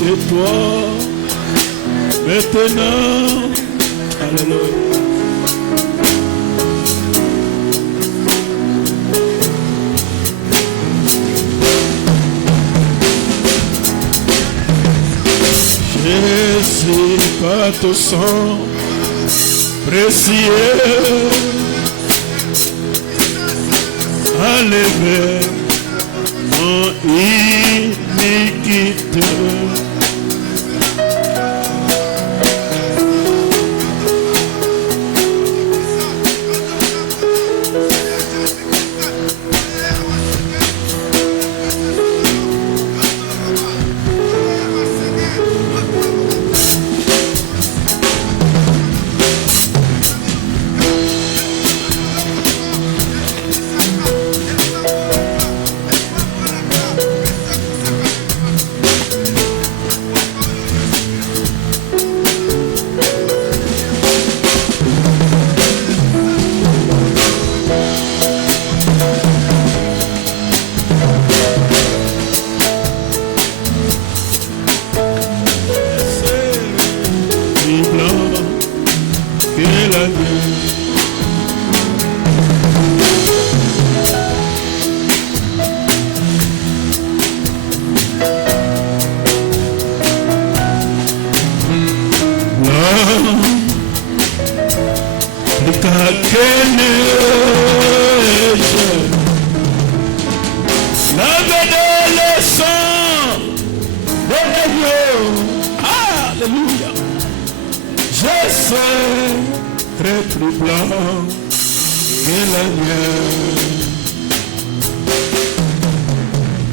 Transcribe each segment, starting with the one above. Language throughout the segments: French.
de toi, maintenant, alléluia. Jésus, par ton sang précieux, enlever mon iniquité. Alléluia. Je serai plus blanc que la mienne.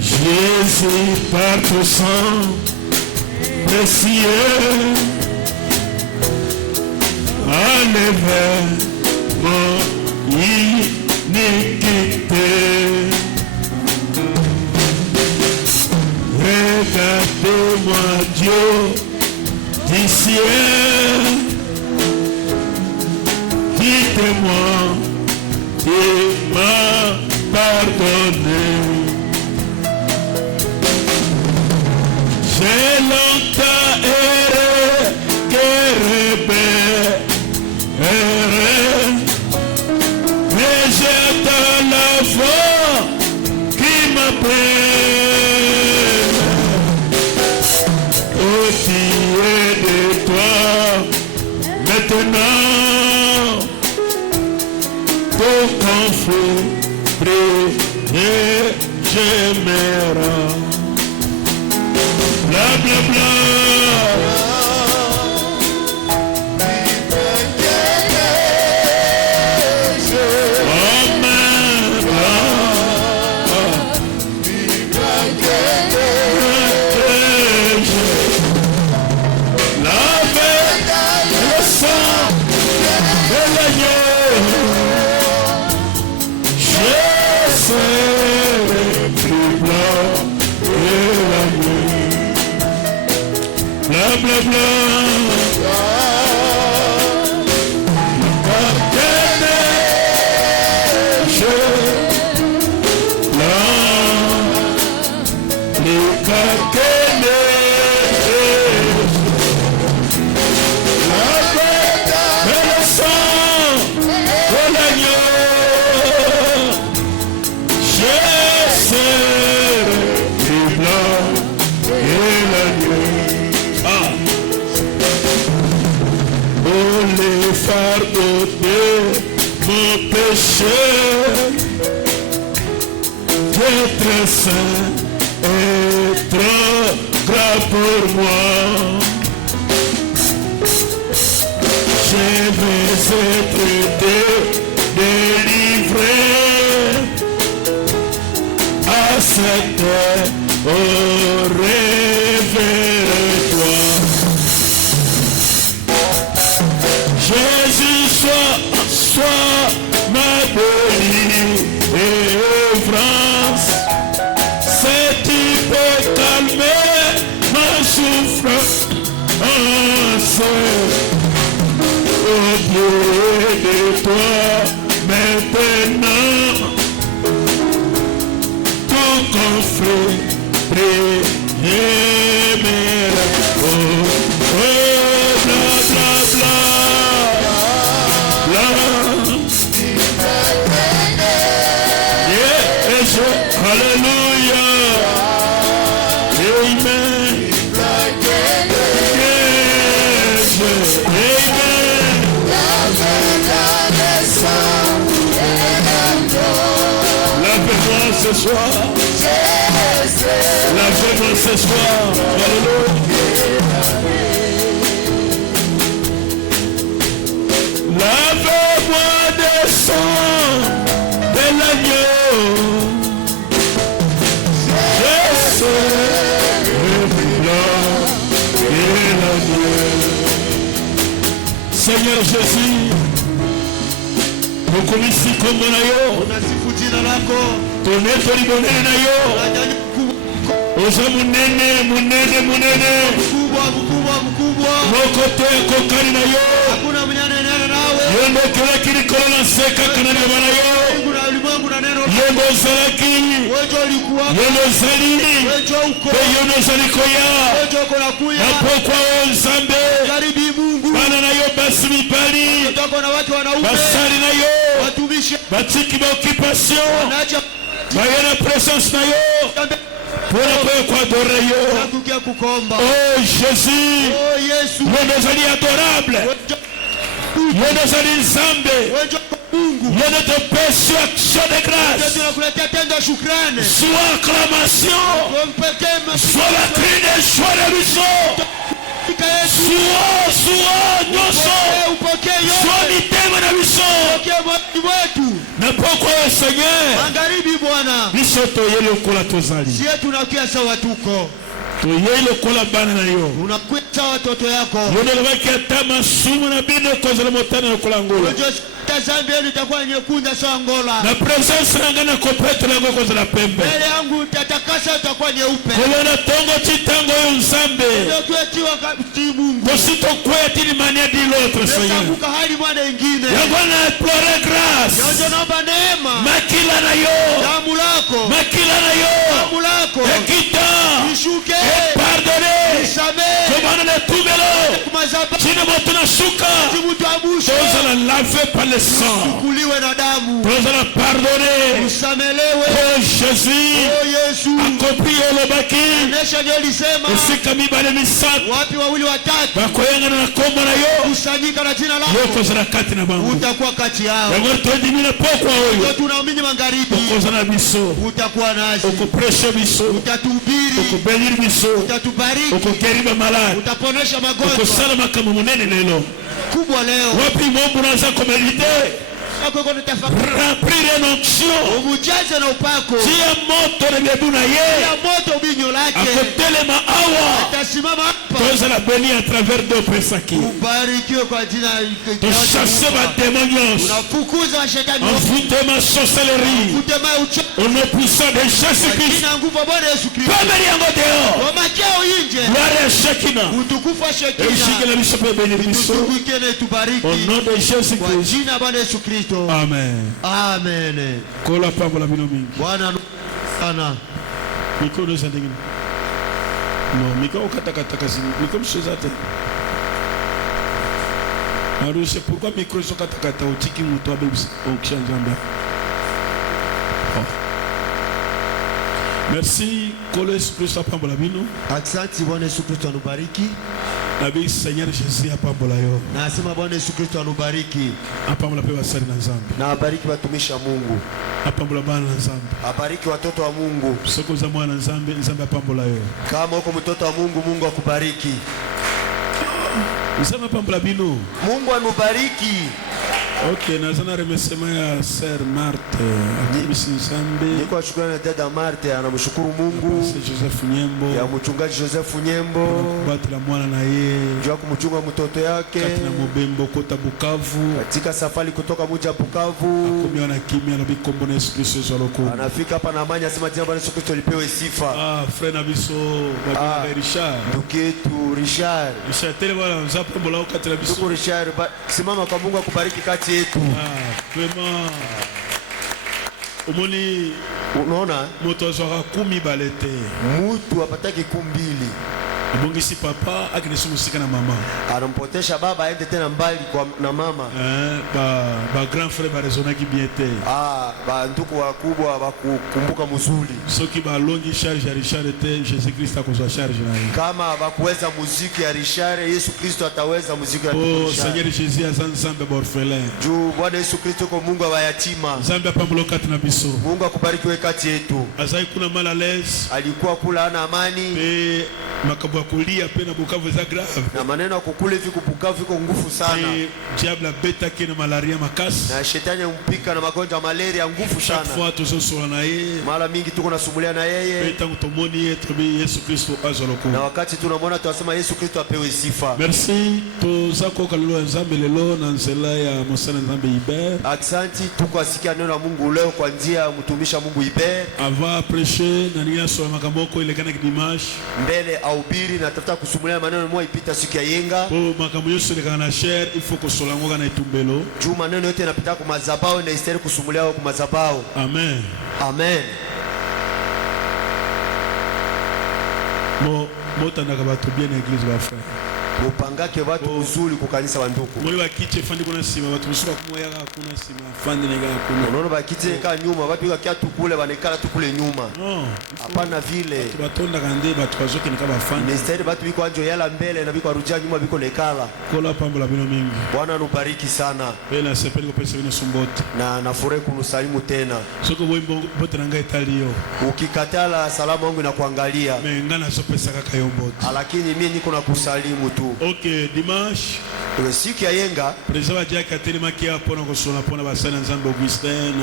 Jésus, par ton sang précieux, enlève mon iniquité. Regardez-moi, Dieu du ciel, dites-moi, il m'a pardonné. J'ai longtemps erré, mais j'attends la voix qui m'appelle. Aussi de toi, maintenant, ton conflit brille, je me rends. Bla bla bla. Bla bla bla. Fardeau de mon péché, d'être saint est trop grave pour moi. Je vais être délivré à cette heure, oh réveille-toi. Jésus, sois ma délivrance. C'est tu peux calmer ma souffrance. Au Dieu de toi, maintenant, prier miracle. Oh, bla bla bla. Bla. Yes, hallelujah. Amen. Yes, amen. Lève-moi ce soir. Lève-moi ce soir. Alléluia. Lève-moi des sangs de l'agneau. Je sais le blanc et l'agneau. Seigneur Jésus, mukumisi kombo na yo, unasifu jina lako, toneto libonene na yo, oza munene munene munene, mkubwa mokote kokani na yo, hakuna mnyane nene nawe, yondo kila kilikolo na seka kanani ya bana yo, ulimwengu na neno yondo zalaki, wejo likuwa, yondo zali, wejo uko, yondo zali koya, wejo uko na kuya, napokwa o nzambe, karibi Mungu, bana na yo basi mipali, utoko na watu wanaume, basali na yo, watumishi, batiki ba occupation, wanacha, bayana presence na yo, pona kwa adorer yo. nakukia kukomba, Oh Jésus, oh Yesu, yondo zali adorable, yondo zali nzambe, wejo Mungu, yondo te pesi action de grâce, tunakuletea tendo shukrani, soit acclamation, soit la cri de joie de mission, soit nyoso, soit mitema na mission. Napokwa yo Seigneur, magharibi Bwana, biso toyeli okola tozali, sie tunakuya sawa tuko, toyeli okola bana na yo, unakuya sawa watoto yako, yondo lobaki ata masumu na bino kozala motane lokola ngola, zambi yenu itakuwa nyekunda sawa ngola, na presence nanga na kopete lango kozala pembe, mbele yangu tatakasa itakuwa nyeupe, kolona tongo chitango yo nzambe, tuetiwa kati Mungu, kosito kweya tini mania di l'autre Seigneur, nesabuka hali mwana ingine, yango na implore grâce, yojo naomba neema, makila na yo, damu lako, makila na yo, damu lako, ekita, ishuke, pardonne, isamee, komana na tumelo, kumazaba, chine moto na shuka, timutu abushe, tozala lave par le sang, kuliwe na damu, tozala pardonne, usamelewe, oh Jésus, oh Yesu, akopi olobaki, nesha nyo lisema, esika mibale misatu, wapi wawili watatu, bakoyangana na kombo na yo, kusanyika na jina yo lako, kozala kati na bango, utakuwa kati yao, yango tondimina pokwa oyo, ndio tunaamini magharibi, okozala biso, utakuwa nasi, okopresha biso, utatuhubiri, okobeliri biso, utatubariki, okokeri bamalade, utaponesha magonjwa okosala makambo monene lelo, kubwa leo, wapi mombu naza komelite, yako tafakari, remplir en onction, umujaze na upako, tia moto na bebu na ye, ya moto binyo lake, akotelema awa, atasimama hapa, tozala beni à travers deux pesaki, ubarikiwe kwa jina tochasse bademo nyonso, unafukuza mashetani, enfutema sorcellerie, utema uchafu, au nom puissant de Jésus-Christ, jina nguvu ya Bwana Yesu Kristo, pembeli yango dehors, kwa makao nje, gloire ya Shekina, utukufu wa Shekina, eshikela biso pe benir biso, tukuke na tubariki, au nom de kwa Jésus-Christ, jina ya Bwana Yesu Kristo, amen. amen. Kola pambola bino mingi. Bwana sana, Miko no zandengini. Non, miko okata kasi. Miko msozate. Alors c'est pourquoi micro so kata otiki muto abe okishanjamba. Merci Kolo Esprit sa pambola bino. asante Bwana Yesu Kristo anubariki, Nabi Seigneur Jésus apambola yo. na asema Bwana Yesu Kristo anubariki, Apambola pe basali na Nzambe. na abariki watumishi wa Mungu, Apambola bana na Nzambe. abariki watoto wa Mungu. Soko za mwana Nzambe, Nzambe apambola yo. Kama uko mtoto wa Mungu, Mungu akubariki, Nzambe apambola bino. Mungu anubariki. Ok, nazana remesema ya Sœur Marthe, atumisi Nzambe. Niko shukrani na dada Marte, anamshukuru Mungu Pastor Joseph Nyembo. ya mchungaji Joseph Nyembo Batila mwana na ye. juu ya kumchunga mtoto yake Katina Mobembo kota Bukavu. katika safari kutoka mji wa Bukavu. Kumia na kimia na bikombo na Yesu Kristo zaloko. Anafika hapa na amani, asema jina Bwana Yesu Kristo lipewe sifa. Frère na biso, Babina Richard. Ndugu yetu Richard, Richard tele wala nzapo mbola ukatila biso. ndugu Richard, simama kwa Mungu akubariki kati yetu. Vraiment. omoni Unaona, moto azwaka kumi balete mtu apataki kumbili abongisi papa akinesi musika na mama anampotesha baba aende tena mbali na mama. ba grand frère barezonaki bien te banduku wakubwa bakukumbuka muzuri. soki balongi charge ya Richard te Jésus Christ akozwa charge na ye. Kama bakuweza muziki ya Richard, Yesu Kristo ataweza muziki ya Richard. Seigneur Jésus azan nzambe ba orphelin. Juu Bwana Yesu Kristo ko Mungu wa yatima. Nzambe apambulo kati na biso. Mungu akubariki wewe kati yetu. Azai kuna mal à l'aise. Alikuwa kula ana amani. Makabo kulia pe na Bukavu za grave. Na maneno kukule viko Bukavu viko nguvu sana. Diable beta ki na malaria makasi. Na shetani mpika na magonjwa malaria nguvu sana. Chaque fois tuzosola na yeye. Mara mingi tuko nasumulia na yeye. Beta mutomoni yetu bi Yesu Kristo azoloko. Na wakati tunamwona tunasema Yesu Kristo apewe sifa. Merci tozako kalolo nzambe lelo na nzela ya mosana nzambe Iber. Aksanti tuko asikia neno la Mungu leo kwa njia ya mtumisha Mungu Iber. Ava prêcher na nia so makamoko ile kana dimanche. Mbele ahubiri na tafuta kusumulia maneno mwa ipita siku ya yenga. Makambo yoso ile kana share il faut kusolango kana itumbelo. Juu maneno yote yanapita kwa madhabahu na istahili kusumulia kwa madhabahu. Amen. Amen. Motandaka bato bien église ba frère. Upangake watu uzuri kwa kanisa wa ndugu. Muri bakiche fandi kuna sima watu musuka kumoya kuna sima fandi nega kuna. Unaona bakiche ka nyuma wapi wakia tukule banekala tukule nyuma. No. Hapana vile. Batonda kande batu bazoke ni kama fandi. Instead batu biko anjo yala mbele na biko arudia nyuma biko nekala. Kola pambola bino mingi. Bwana anubariki sana. Bela sepeli ko pesa bino sumbote. Na nafurahi kunusalimu tena. Soko boimbo bote nanga italio. Ukikatala salamu wangu inakuangalia. Mengana so pesa kaka yombote. Lakini mimi niko na kusalimu tu. Okay, dimanche siku ya yenga président wa Jacques Atelema qui a pona kosona pona basana nzambe Augustin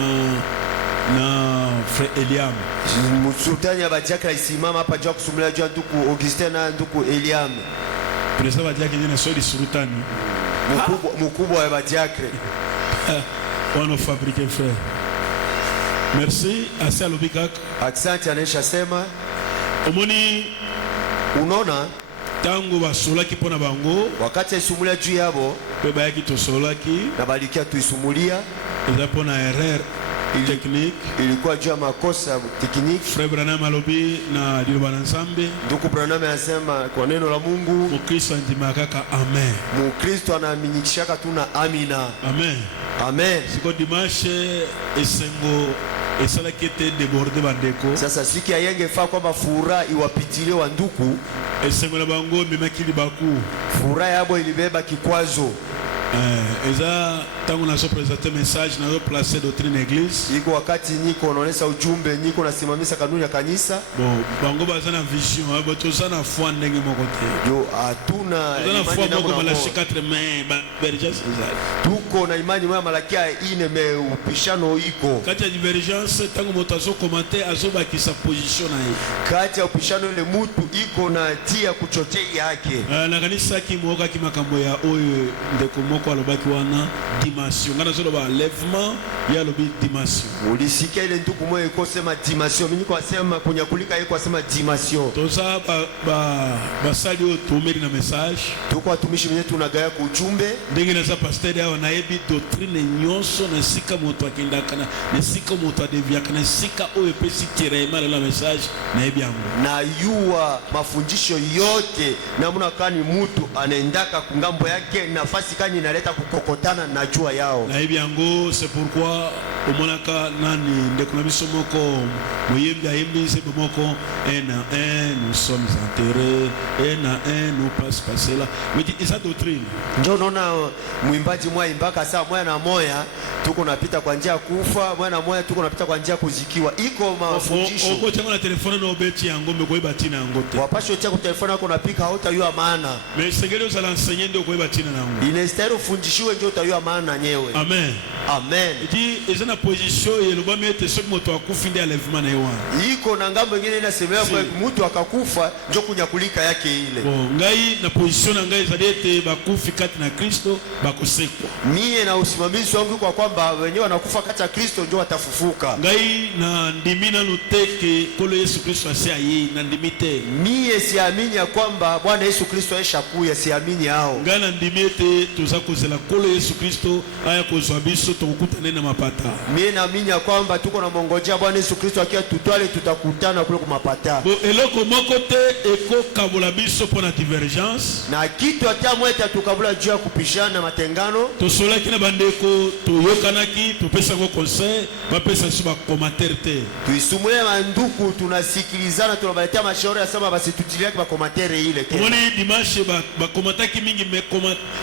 na frère Eliam. Msultani wa Jacques isimama hapa jua kusumulia jua nduku Augustin na nduku Eliam. Président wa Jacques ni soli sultani. Mkubwa wa Jacques. On a fabriqué frère. Merci à Lobikak. Asante anesha sema. Omoni unaona tango basolaki pona bango wakati isumulia juu yabo pe bayaki tosolaki na balikia tuisumulia eza pona erreur technique ilikuwa juu ya makosa technique. Frère Branham alobi na liloba na Nzambe. Ndugu Branham anasema kwa neno la Mungu Mkristo andima kaka amen. Mkristo anaaminikishaka tu na amina. Amen. Amen. Siko dimanche esengo esala kete débordé bandeko. Sasa siku ya yenge fa kwamba furaha iwapitilie wa nduku. Esengo la bango memakili baku. Furaha yabo ilibeba kikwazo. Eza tangu nazo présenter message nazo placer doctrine église. Iko wakati niko naonesha ujumbe niko nasimamisha kanuni ya kanisa. Bon, bango bazana vision, abo tozana foi ndenge moko te. Yo atuna imani foi moko Malaki 4 mais divergence ezali. Tuko na imani moya Malaki ine me upishano iko. Kati ya divergence tangu moto azo commenter azoba ki sa position na ye. Kati ya upishano ile mtu iko na tia kuchochea yake. Na kanisa ki mwoka ki makambo ya oyo ndeko kwa lobaki wana dimension ngana zolo ba lèvement ya lobi dimension ulisikia ile ndugu moyo iko sema dimension mimi kwa sema kunyakulika iko sema dimension toza basali o tomeri na message tuko watumishi wenyewe tunagaya ku ujumbe ndenge na za pasteur yao na ebi doctrine nyonso na sika moto akindaka na sika moto adeviaka na sika oyo pesi tirema la message na ebi yango na yua mafundisho yote namna kani mtu anaendaka kungambo yake nafasi kani inaleta kukokotana na jua yao na ebi yango. C'est pourquoi omonaka nani ndeko na biso moko moyembi ayembi se moko un à un nous sommes enterrés, un à un nous passer là. Mais c'est ça doctrine. Ndio naona mwimbaji mwa imbaka saa moya na moya tuko napita kwa njia kufa, moya na moya tuko napita kwa njia kuzikiwa. Iko mafundisho. Uko changa na telefone na obeti yango meko tina yango te. Wapasho cha telefone yako napika hautayua maana. Mais sengeli uzala enseigner ndio ko tina nango. Inastahili ufundishiwe ndio utayua maana nyewe. Amen. Amen. Eti ezana position ye loba mete soki moto akufi ndi alevement na yewa. Iko na ngambo nyingine inasemea kwa mtu akakufa ndio kunyakulika yake ile. Bon, ngai na position na ngai zadete bakufi kati na Kristo bakosekwa. Mie na usimamizi wangu kwa kwamba wenyewe wanakufa kati ya Kristo ndio watafufuka. Ngai na ndimina luteke kolo Yesu Kristo asia ye na ndimite. Mie siamini ya kwamba Bwana Yesu Kristo aisha kuya, siamini hao. Ngai na ndimite tuzakozela kolo Yesu Kristo aya kozwa biso biso tokutana na mapata. Mimi naamini ya kwamba tuko na mongojea Bwana Yesu Kristo akiwa tutwale tutakutana kule kumapata. Bo eloko moko te eko kabula biso pona divergence. Na kitu hata mweta tukabula juu ya kupishana matengano. Tosolaki na bandeko toyokanaki topesa ko conseil bapesa so ba commentaire te. Tuisumule manduku tunasikilizana tunabaletea mashauri ya sema basi tutiliake ba commentaire ile tena. Moni dimanche ba commentaire mingi me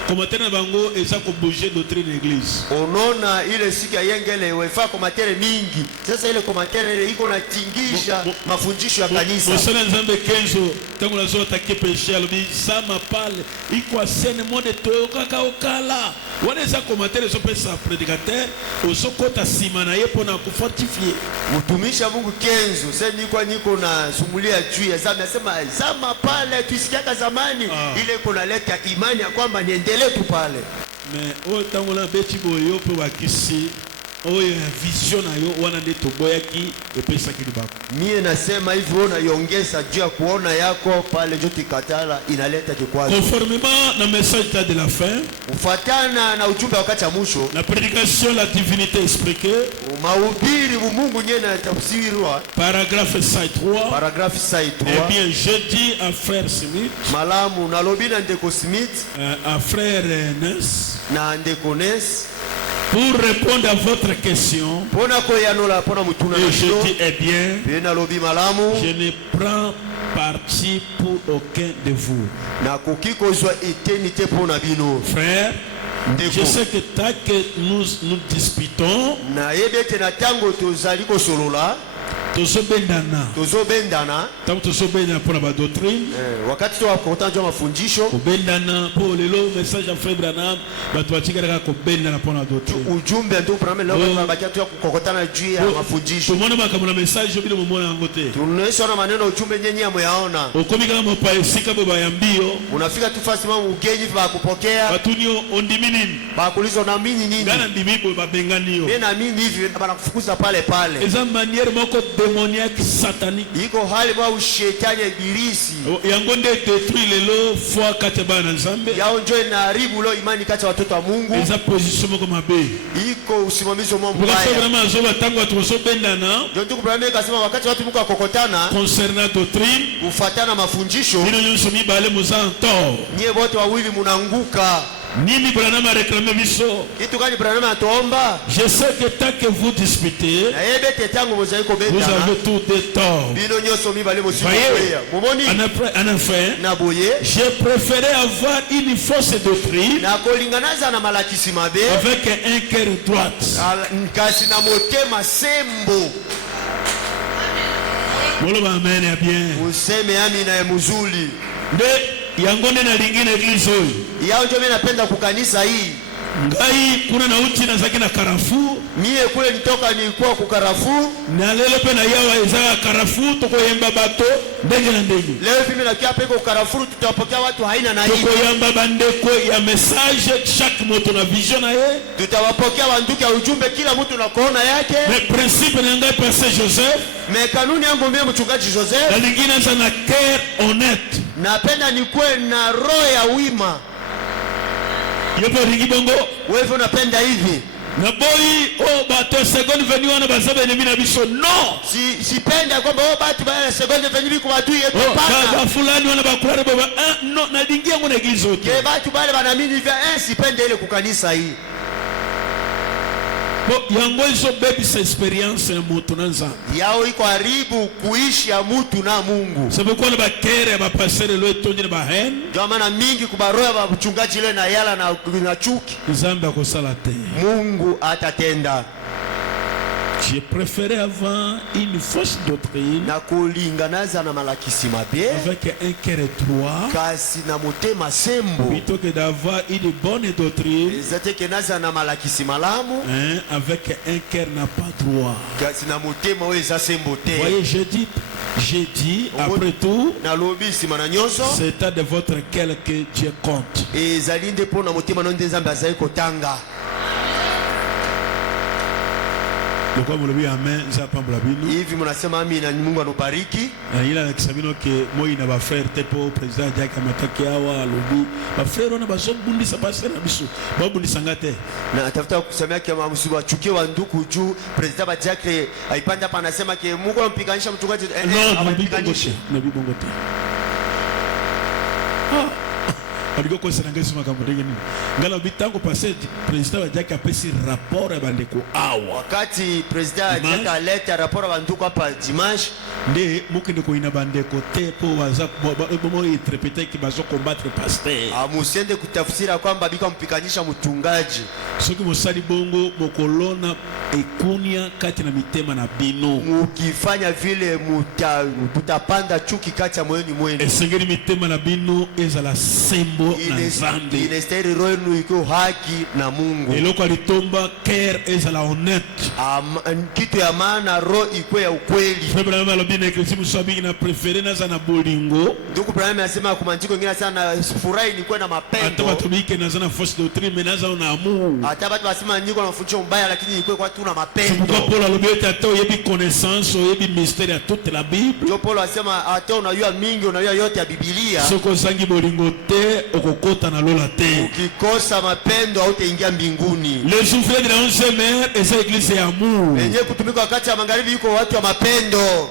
commentaire na bango eza ko bouger doctrine église. Onona ile siku ya yengele wefa commentaire mingi. Sasa ile commentaire ile iko na tingisha mafundisho ya kanisa. Mosala nzambe kenzo tangu nazo atake péché alobi sama pale iko asene mode toyoka okala. Wanaweza commentaire so pesa prédicateur osokota sima na yepo na kufortifier. Mtumisha Mungu kenzo sasa niko na sumulia juu ya zama nasema zama pale tusikiaka zamani ile kuna leta imani ya kwamba niendelee tu pale. Mais o tangu na beti boyo pe wakisi oyo vision na yo wana nde toboyaki epesa kilibako. Mie nasema hivyo na yongeza juu ya kuona yako pale joti katala inaleta kikwazo. Conformément na message de la fin, ufatana na ujumbe wakati wa mwisho, la prédication la divinité expliquée, mahubiri Mungu nyenye na tafsiriwa, paragraphe 3, paragraphe 3. Eh bien, je dis à frère Smith, malamu na lobina ndeko Smith, à frère Ness, na ndeko Ness, pour répondre à votre question, et je dis eh bien, je ne prends parti pour aucun de vous. Frère, je sais que tant que nous disputons, tozobendana pour la doctrine, wakati tunakutana mafundisho kubendana pour lelo message ya frère Branham batuachika kubendana pour la doctrine, ujumbe ndio Branham leo bakia tu kukokotana juu ya mafundisho. Tumeona makamula message bila muona ngote, tunaisha maana ujumbe nyenye ameyaona ukomi kama mpaisika baba ya mbio, unafika tu fasi mama ugenyi ba kupokea batunio ondiminini bakulizo na mini nini ngana ndimibo babenganio mimi na mimi hivi banakufukuza pale pale. Eza manière moko démoniaque satanique iko hali ba ushetani ibilisi yango nde détruit lelo foi kati bana nzambe yao njo inaharibu leo imani kati ya watoto wa Mungu. Eza position moko mabe iko usimamizi wa mambo haya. Kwa sababu kama azoba tangu atosobendana ndio tu Branham akasema wakati watu mko akokotana concernant doctrine ufuatana mafundisho nino nyonso mibale muzanto nyie wote wawili munanguka. Nini Branham a réclamé biso? Kitu gani Branham atuomba? Je sais que tant que vous disputez, vous avez tout des torts. Voyez, en effet, j'ai préféré avoir une fausse doctrine avec un cœur droit. Moloba amen ya bien. Useme amina ya muzuli. Yangone na lingine église oyo. Yao ndio mimi napenda kukanisa hii. Ngai kuna na uchi na zaki na Carrefour. Mie kule nitoka nilikuwa ku Carrefour. Na lelo pe na yawa ezaka Carrefour tokoyemba bato ndenge na ndenge. Leo mimi nakia pe ku Carrefour tutapokea watu haina na hii. Tokoyamba bandeko ya message chaque moto na vision na ye. Tutawapokea wanduki ya ujumbe kila mtu na kuona yake. Mais principe na ngai pasteur Joseph. Mais kanuni yangu mimi mchungaji Joseph. Na lingine za na cœur honnête. Napenda nikuwe na roho ya wima. Yopo ringi bongo. Wewe unapenda hivi. Na boy bato seconde venu wana bazabe ni mina biso no. Sipenda kwamba batu ba seconde venu biko batu yetu pana. Ba fulani wana bakulare baba no na dingia ngone eglise ote. Ke batu bale banamini hivi sipende ile kukanisa hii. Yango iso baby sa experience ya mutu na nzambe. Yao iko haribu kuishi ya mutu na Mungu. Sababu kwa ba kere ba passer lo etonje ba hen. Ndio maana mingi kubaroya ba mchungaji ile na yala na chuki. Nzambe akosala te. Mungu atatenda. J'ai préféré avoir une fausse doctrine na kulinganaza na malakisi mabe avec un cœur droit kasi na motema sembo plutôt que d'avoir une bonne doctrine ezate kenaza na malakisi malamu avec un cœur n'a pas droit kasi na motema o eza sembo te. Voyez, j'ai dit après tout na lobi sima na nyonso c'est à de votre cœur que Dieu compte. Ezali nde pona motema no nde Nzambe azali kotanga. Lokwa molobi amen za pambola bino. Hivi mnasema amina, Mungu anubariki. Na ila na kisabino ke moi na ba frère tepo président Jack Amataki awa lobi ba frère ona bazobundisa passer na biso. Babundisa ngate. Na atafuta kusemea kama msiwachukie wa ndugu juu president ba Jack aipanda hapa anasema ke Mungu anampiganisha mchungaji ampiganisha. Na bibongote. Aliko kwa sanangezi makamudenge nini ngala bitango passé président wa Jack apesi rapport ya bandeko awa wakati president Jack aleta rapport ya bandeko hapa dimanche nde mukende ko ina bandeko te po waza bomo interpréter ki bazo combattre pasteur amusende kutafsira kwamba biko mpikanisha mchungaji soki mosali bongo mokolona ekunia kati na mitema na bino mukifanya vile mutapanda chuki kati ya moyoni mwenu esengeli mitema na bino ezala sembo na nzambe inesteri roenu iko haki na Mungu eloko alitomba cœur ezala honnête kitu ya maana roho iko ya ukweli febra mama lobina ekrisi musabiki na préféré na zana bolingo ndugu Ibrahim anasema kumandiko ngine sana furahi ni kwa na mapendo hata watu bike na zana fausse doctrine menaza na amour hata watu wasema niko na fundisho mbaya lakini iko kwa tu na mapendo kwa Paul alobeta hata yebi connaissance yebi mystère ya toute la Bible ndio Paul asema hata unajua mingi unajua yote ya Biblia soko sangi bolingo te okokota na lola te ukikosa mapendo hautaingia mbinguni le souffle de la 11e heure et cette église ya amour yenyewe kutumika wakati wa magharibi yuko watu wa mapendo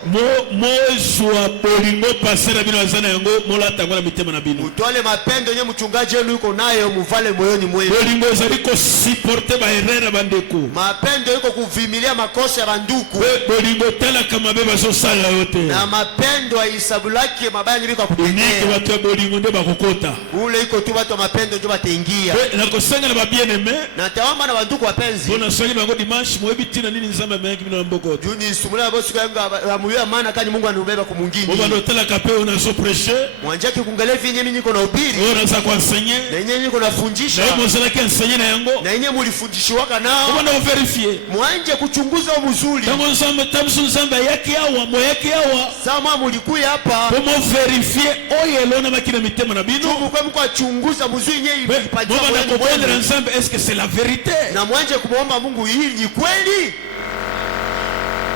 mozwa bolingo passer bino azana yango molata ngona mitema na bino utole mapendo yenyewe mchungaji wenu yuko nayo muvale moyoni mwenu bolingo ezali ko supporter ba erreur bandeko mapendo yuko kuvimilia makosa ya banduku bolingo tala kama beba so sala yote na mapendo aisabu lake mabaya nibiko kutenea ni watu wa bolingo ndio bakokota ule iko tu watu wa mapendo ndio bataingia na kosenga na ba bien aimé na taomba na banduku wapenzi bona swali bango dimanche moyebi tina nini nzamba mengi bino mboko juni sumula bosi kanga amuya maana kani Mungu anubeba kumungini baba tala kape ona so prêcher mwanje kungale vinye mimi niko na ubiri ona za kwa enseigner na yenyewe niko nafundisha na mozala ki enseigner na yango na yenyewe mulifundishiwaka nao baba vérifier mwanje kuchunguza mzuri tango nzamba tamsu nzamba yake awa moyake awa sama mulikuya hapa pomo vérifier oyelona makina mitema na bino kwa mko chunguza mzuri yenyewe ipajwa baba na comprendre ensemble est-ce que c'est la vérité na mwanje kumuomba Mungu hii ni kweli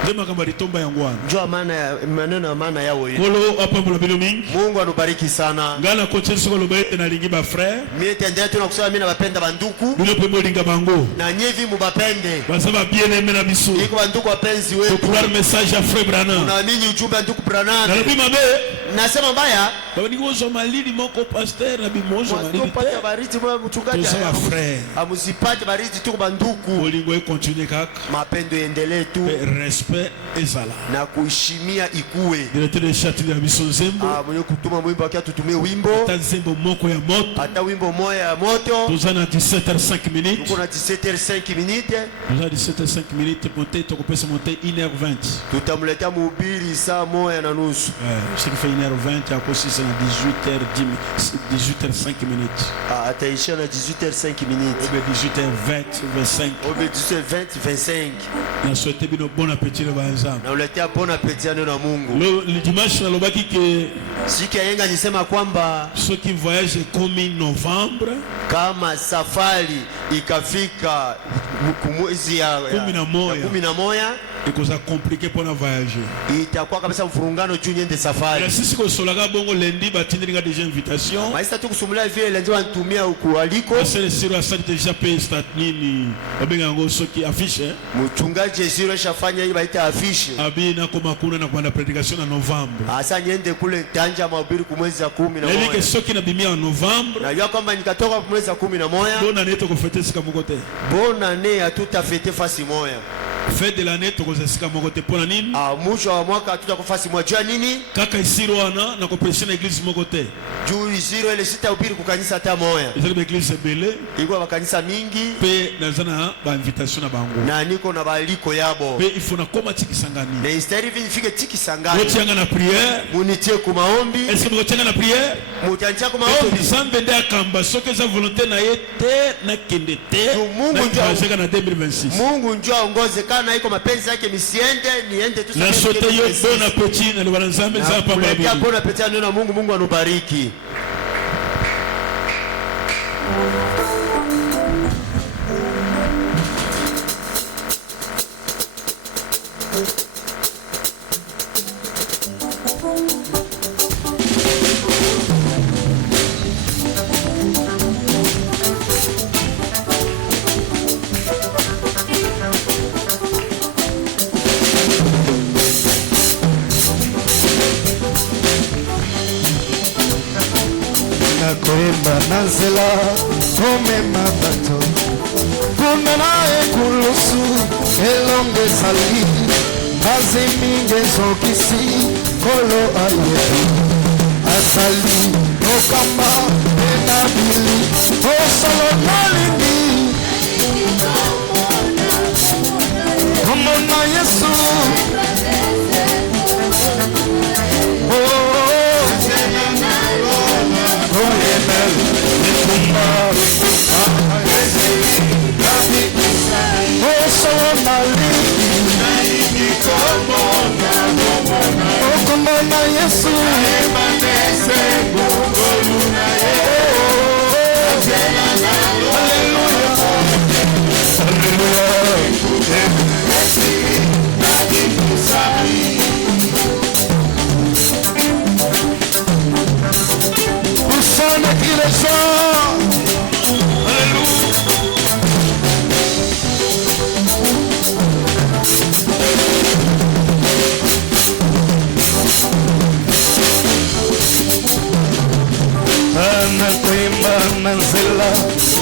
Dema kama litomba yangu wana njoo maana ya maneno ya maana yao hiyo kolo hapa mbona bino mingi Mungu anubariki sana ngala koche soko lobaite na lingi ba frère mimi tendea tu na kusema mimi napenda banduku bino pe molinga bango na nyevi mubapende basaba bien aimé na biso iko banduku wapenzi wetu pour message à frère Branham unaamini ujumbe wa ndugu Branham na bima be nasema mbaya baba ni gozo malini moko pasteur na bimozo malini tupate baridi mwa mchungaji frère amusipate baridi tu banduku molingo continue kaka mapendo endelee tu respect ezala na kuheshimia ikuwe directeur de château ya biso nzembo mwenye kutuma mwimbo akia tutumie wimbo tanzembo moko ya moto hata wimbo moya ya moto tuzana 17h05 minutes tuko na 17h05 minutes tuzana 17h05 minutes monter tokopesa monter 1h20 tutamletea mhubiri saa moja na nusu ce qui fait 1h20 à cause c'est 18h10 18h05 minutes ataisha na 18h05 minutes 18h20 25 18h20 25 na souhaiter bino bon appétit le banzam na uletea bon appétit na Mungu le dimanche na lobaki que siku ya yenga nisema kwamba ceux qui voyagent comme novembre kama safari ikafika mwezi ya 11 ikoza compliqué pour na voyager itakuwa kabisa mfurungano juu nyende safari na sisi ko solaga bongo lundi batindinga déjà invitation maisha tu kusumulia vile lundi wanatumia ukualiko c'est sur la salle déjà pay stat nini babenga ngo soki affiche mchungaji zero shafanya hii baita affiche abi na koma kuna na kwenda prédication na novembre asa nyende kule tanja mahubiri kwa mwezi wa 11 na ile soki na bimia en novembre najua kwamba nikatoka kwa mwezi wa 11 bona neto ko fêter sika moko te bona ne hatutafete fasi moya fête de l'année tokozasika moko te pona nini mwisho wa mwaka tutakufasi moja nini kaka isiro wana na kopesha na église moko te juu isiro ile sita upiri kukanisa hata moya ezali ba église belé iko makanisa mingi pe nazana ba invitation na bango na niko na baliko yabo pe il faut na koma tiki sangani na istari vifike tiki sangani wotianga na prière munitie ku maombi est-ce que wotianga na prière mutantia ku maombi nzambe nde akamba soki za volonté na ye te na kende te na 2026 Mungu njoo aongoze kana iko mapenzi yake misiende niende tu na sote yo bon appétit na bwana nzambe za pa babu na bon appétit na Mungu anubariki Kwemba na nzela komema bato kuna naye kulusu elonge ezali bazi mingi ezokisi kolo ayebi azali okamba enabili osolo nalingi komona Yesu Manzela,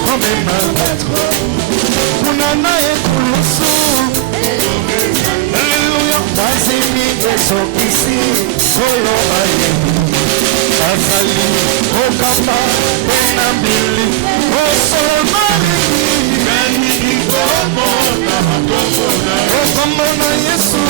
komema bato kuna naye kulusu Hallelujah bazi mingi ezokisi kolo ayebi azali okamba enabili osolo nalingi okomona Yesu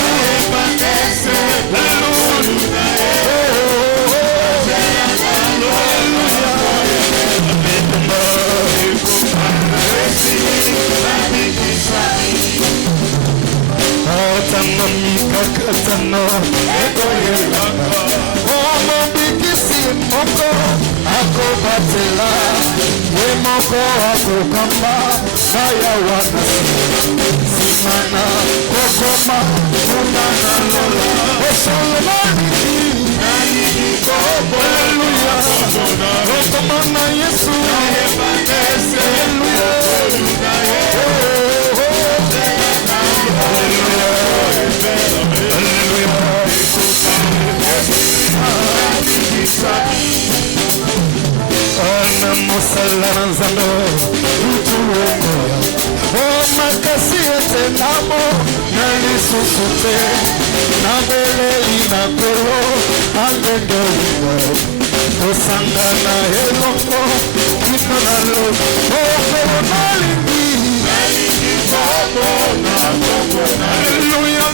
Tano mikakatano ekoyelaka omobikisi moko akobatela ye moko akokamba baya wana simana kokoma kuna na lola osolo nalingi Haleluya okomona Yesu Haleluya Ana musala nzambe utuwekoya omakasi ete namo na lisusu te na beleli na kolo andengelinga tosangana elongo kino na lo okolo nalingi Hallelujah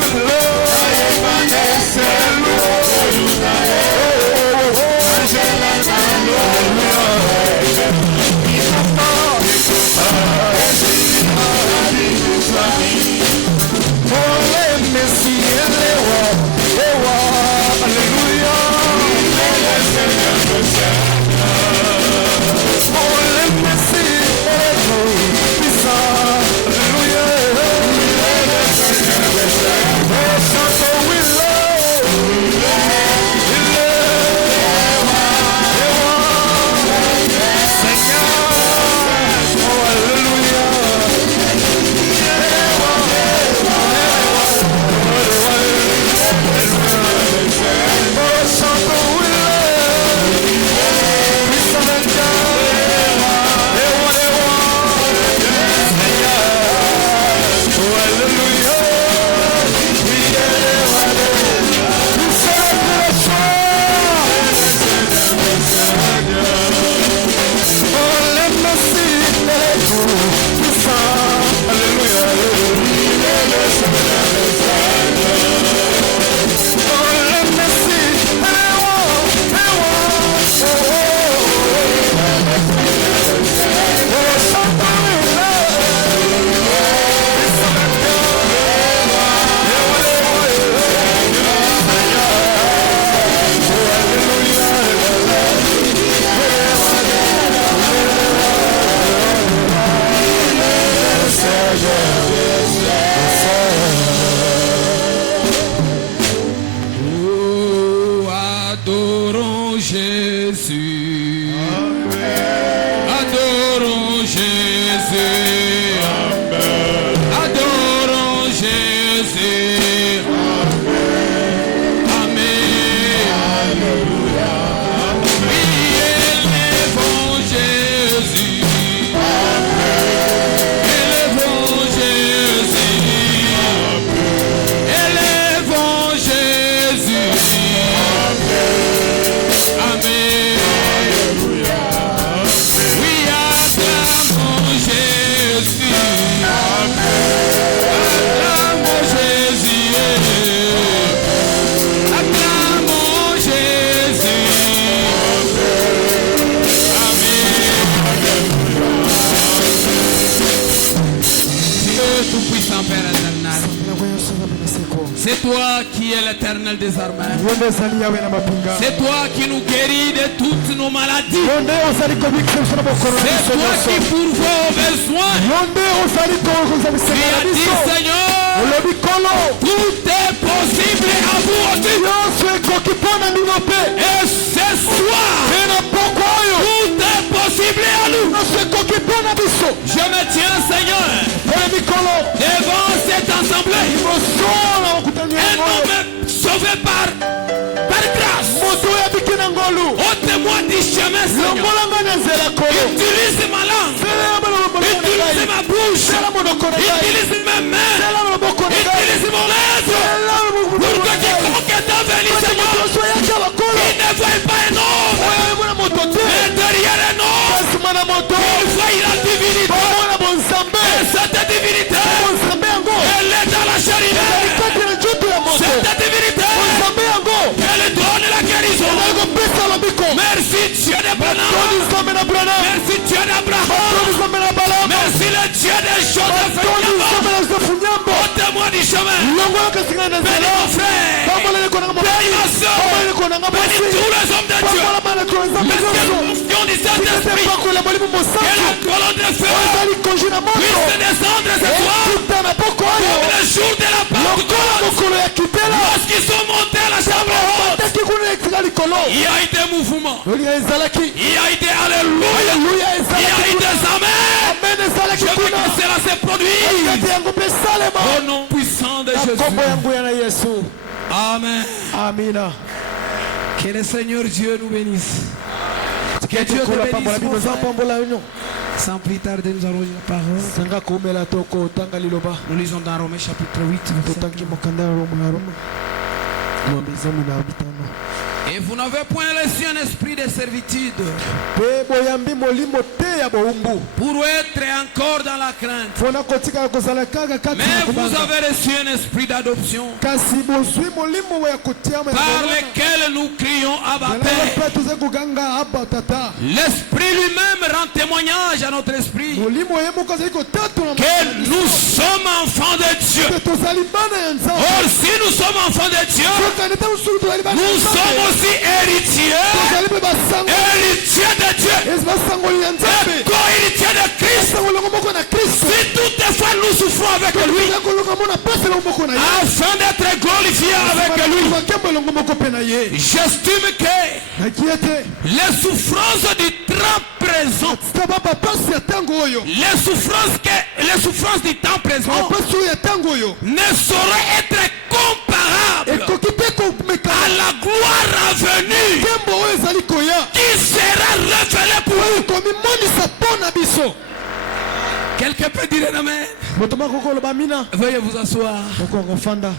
C'est toi qui es l'Éternel des armées. Yonde ezali yawe na mapinga. C'est toi qui nous guéris de toutes nos maladies. Yonde ozali kobikisa biso na bokolo na C'est biso toi nyonso. qui pourvois aux besoins. Yonde ozali kokonza Tu bisenga na as dit, biso. Seigneur, Olobi kolo. tout est possible à vous aussi. Nyonso ekoki mpona bino mpe. Et ce soir, Mpe na pokwa oyo. tout est possible à nous. Nyonso ekoki mpona biso. Je me tiens, Seigneur, Olobi kolo. devant cette assemblée. Liboso na okutani Un yango oyo. homme sauvé par grâce. Moto oyo abiki na ngolu. Ôte-moi du chemin, Seigneur. Longolanga na nzela kolo. Utilise ma langue. Sala maloboko na Utilise ngai. ma bouche. Sala monoko na ngai. Utilise mes mains. Sala maloboko na ngai. Utilise mon être. Sala Pour monoko que na ngai. quiconque est venu, Seigneur, Nyonso yaka bakolo. il ne voit pas un homme. Oyo emona moto te. Mais derrière un homme, Kasima na moto. il voit la divinité. Omona bonzambe. Et cette divinité, Bonzambe yango. elle est dans la charité. Kati na nzoto ya moto. Cette divinité, Bonzambe yango. elle donne la guérison. Ezali kopesa lobiko. Merci Dieu d'Abraham. Toni nzambe na Abraham. Merci Dieu d'Abraham. Toni nzambe na Balaam. Merci le Dieu des choses Toni effectivement. nzambe na Yosefu Nyambo. Ôte-moi du chemin. Longola kasika na Bénis nzela. mon frère. Pambola ko na Bénis mabali. ma soeur. Pambola ko na Bénis mabali. tous les hommes de Dieu. Pambola bana ko nzambe Mais quelle nyonso. confiance du Kete Saint-Esprit. pakola molimo Que mosantu. la colonne de feu Ezali konji na moto. puisse descendre ce soir. Ekuta na poko oyo. Comme le jour de la Lokola Pentecôte. mokolo ya kitela. Lorsqu'ils sont montés à la chambre haute, Bataki kuna ekika likolo. il y a eu des mouvements. Olinga ezalaki. Il y a eu des alléluia. Alléluia Il y a ezalaki eu kuna. des amen. Amen ezalaki Je veux kuna. que cela se produise. Kati yango mpe salema. Au nom puissant de Na Jésus. kombo yango ya na Yesu. Amen. Amina. Que le Seigneur Dieu nous bénisse. Que Dieu te Kola bénisse, pambola mon bino za frère. pambola yo. Sans plus tarder, nous allons lire la parole. Sanga komela toko tanga liloba. Nous lisons dans Romains chapitre 8. verset Totangi mokanda ya Roma ya Roma. Mwambizami na bitano. Et vous n'avez point laissé un esprit de servitude Pe boyambi molimo te ya boumbu. pour être encore dans la crainte. Fona kotika kozala kaka kati Mais na vous kubanga. avez reçu un esprit d'adoption Kasi bozwi molimo ya kotiama ya par bolona. lequel nous crions Abba Yango Père. mpe toza koganga aba tata. L'esprit lui-même rend témoignage à notre esprit Molimo ye moko azali kotatola que nous sommes enfants de Dieu. mpe tozali bana ya nzambe. Or, si nous sommes enfants de Dieu, Soki neta mosusu tozali bana ya nous sommes nzambe. aussi héritiers, Tozali mpe basango. héritiers de Dieu, Esi basangoli ya nzambe. et co-héritiers de Christ. Basangolongo moko na Kristo. Si toutefois nous souffrons avec lui, Toza kolonga mona pasi elongo moko na ye. afin d'être glorifiés avec lui, Bakembo elongo moko mpe na ye. j'estime que Naki ete. les souffrances du temps présent, Taba bapasi ya ntango oyo. les souffrances du temps présent Bapasi oyo ya ntango oyo. ne sauraient être comparables Ekoki te komeka. à la gloire à venue Nkembo oyo ezali koya. qui sera révélée pour Oyo vous. komimonisa mpo na biso. Quelqu'un peut dire amen. Moto moko koloba mina. Veuillez vous asseoir. Okokofanda.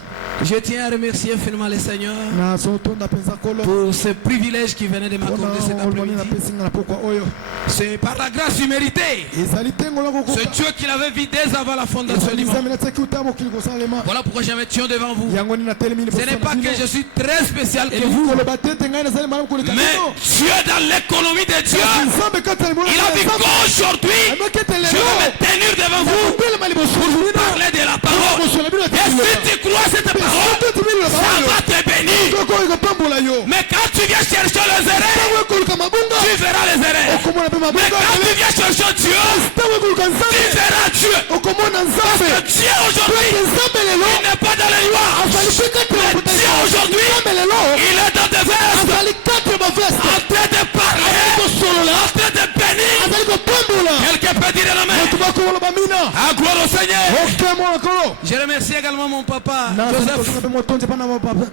Je tiens à remercier infiniment le Seigneur nazotonda mpenza kolo pour ce privilège qui venait de m'accorder cet mpona olobani après-midi. napesi nga na pokwa oyo C'est par la grâce méritée. ezali ntengo na Ce kokoka Dieu qui l'avait vu dès avant la fondation du monde. nzambe natiaki uta mokili kosalema Voilà pourquoi je me tiens devant vous. yango nini natelemi Ce n'est pas que je suis très spécial que elingi vous, koloba te ete ngai nazali malamu koleka mais bino Dieu dans l'économie de Dieu, nzambe kati ya limolo il a vu qu'aujourd'hui, ameki ete je vais me lelo tenir devant vous nakobelema liboso bino parler de la parole. kosola bino Et si tu crois cette parole, ça va te bénir. koko ekopambola yo Mais quand tu viens chercher les erreurs, ntango ekoluka mabunga tu verras les erreurs. okomona mpe Mais mabunga quand tu viens chercher Dieu, ntango ekoluka tu nzambe verras Dieu. okomona nzambe Dieu aujourd'hui, ete nzambe lelo il n'est pas dans les lois. azali mpe kati ya Mais Dieu aujourd'hui, nzambe lelo il est dans des vestes, azali kati ya baveste en train de parler, kosolola en train de bénir. azali kopambola Quelqu'un peut dire la main. moto bakoloba mina À gloire au Seigneur. okemo nakolo Je remercie également mon papa, Joseph. nazali mpe motonzi mpona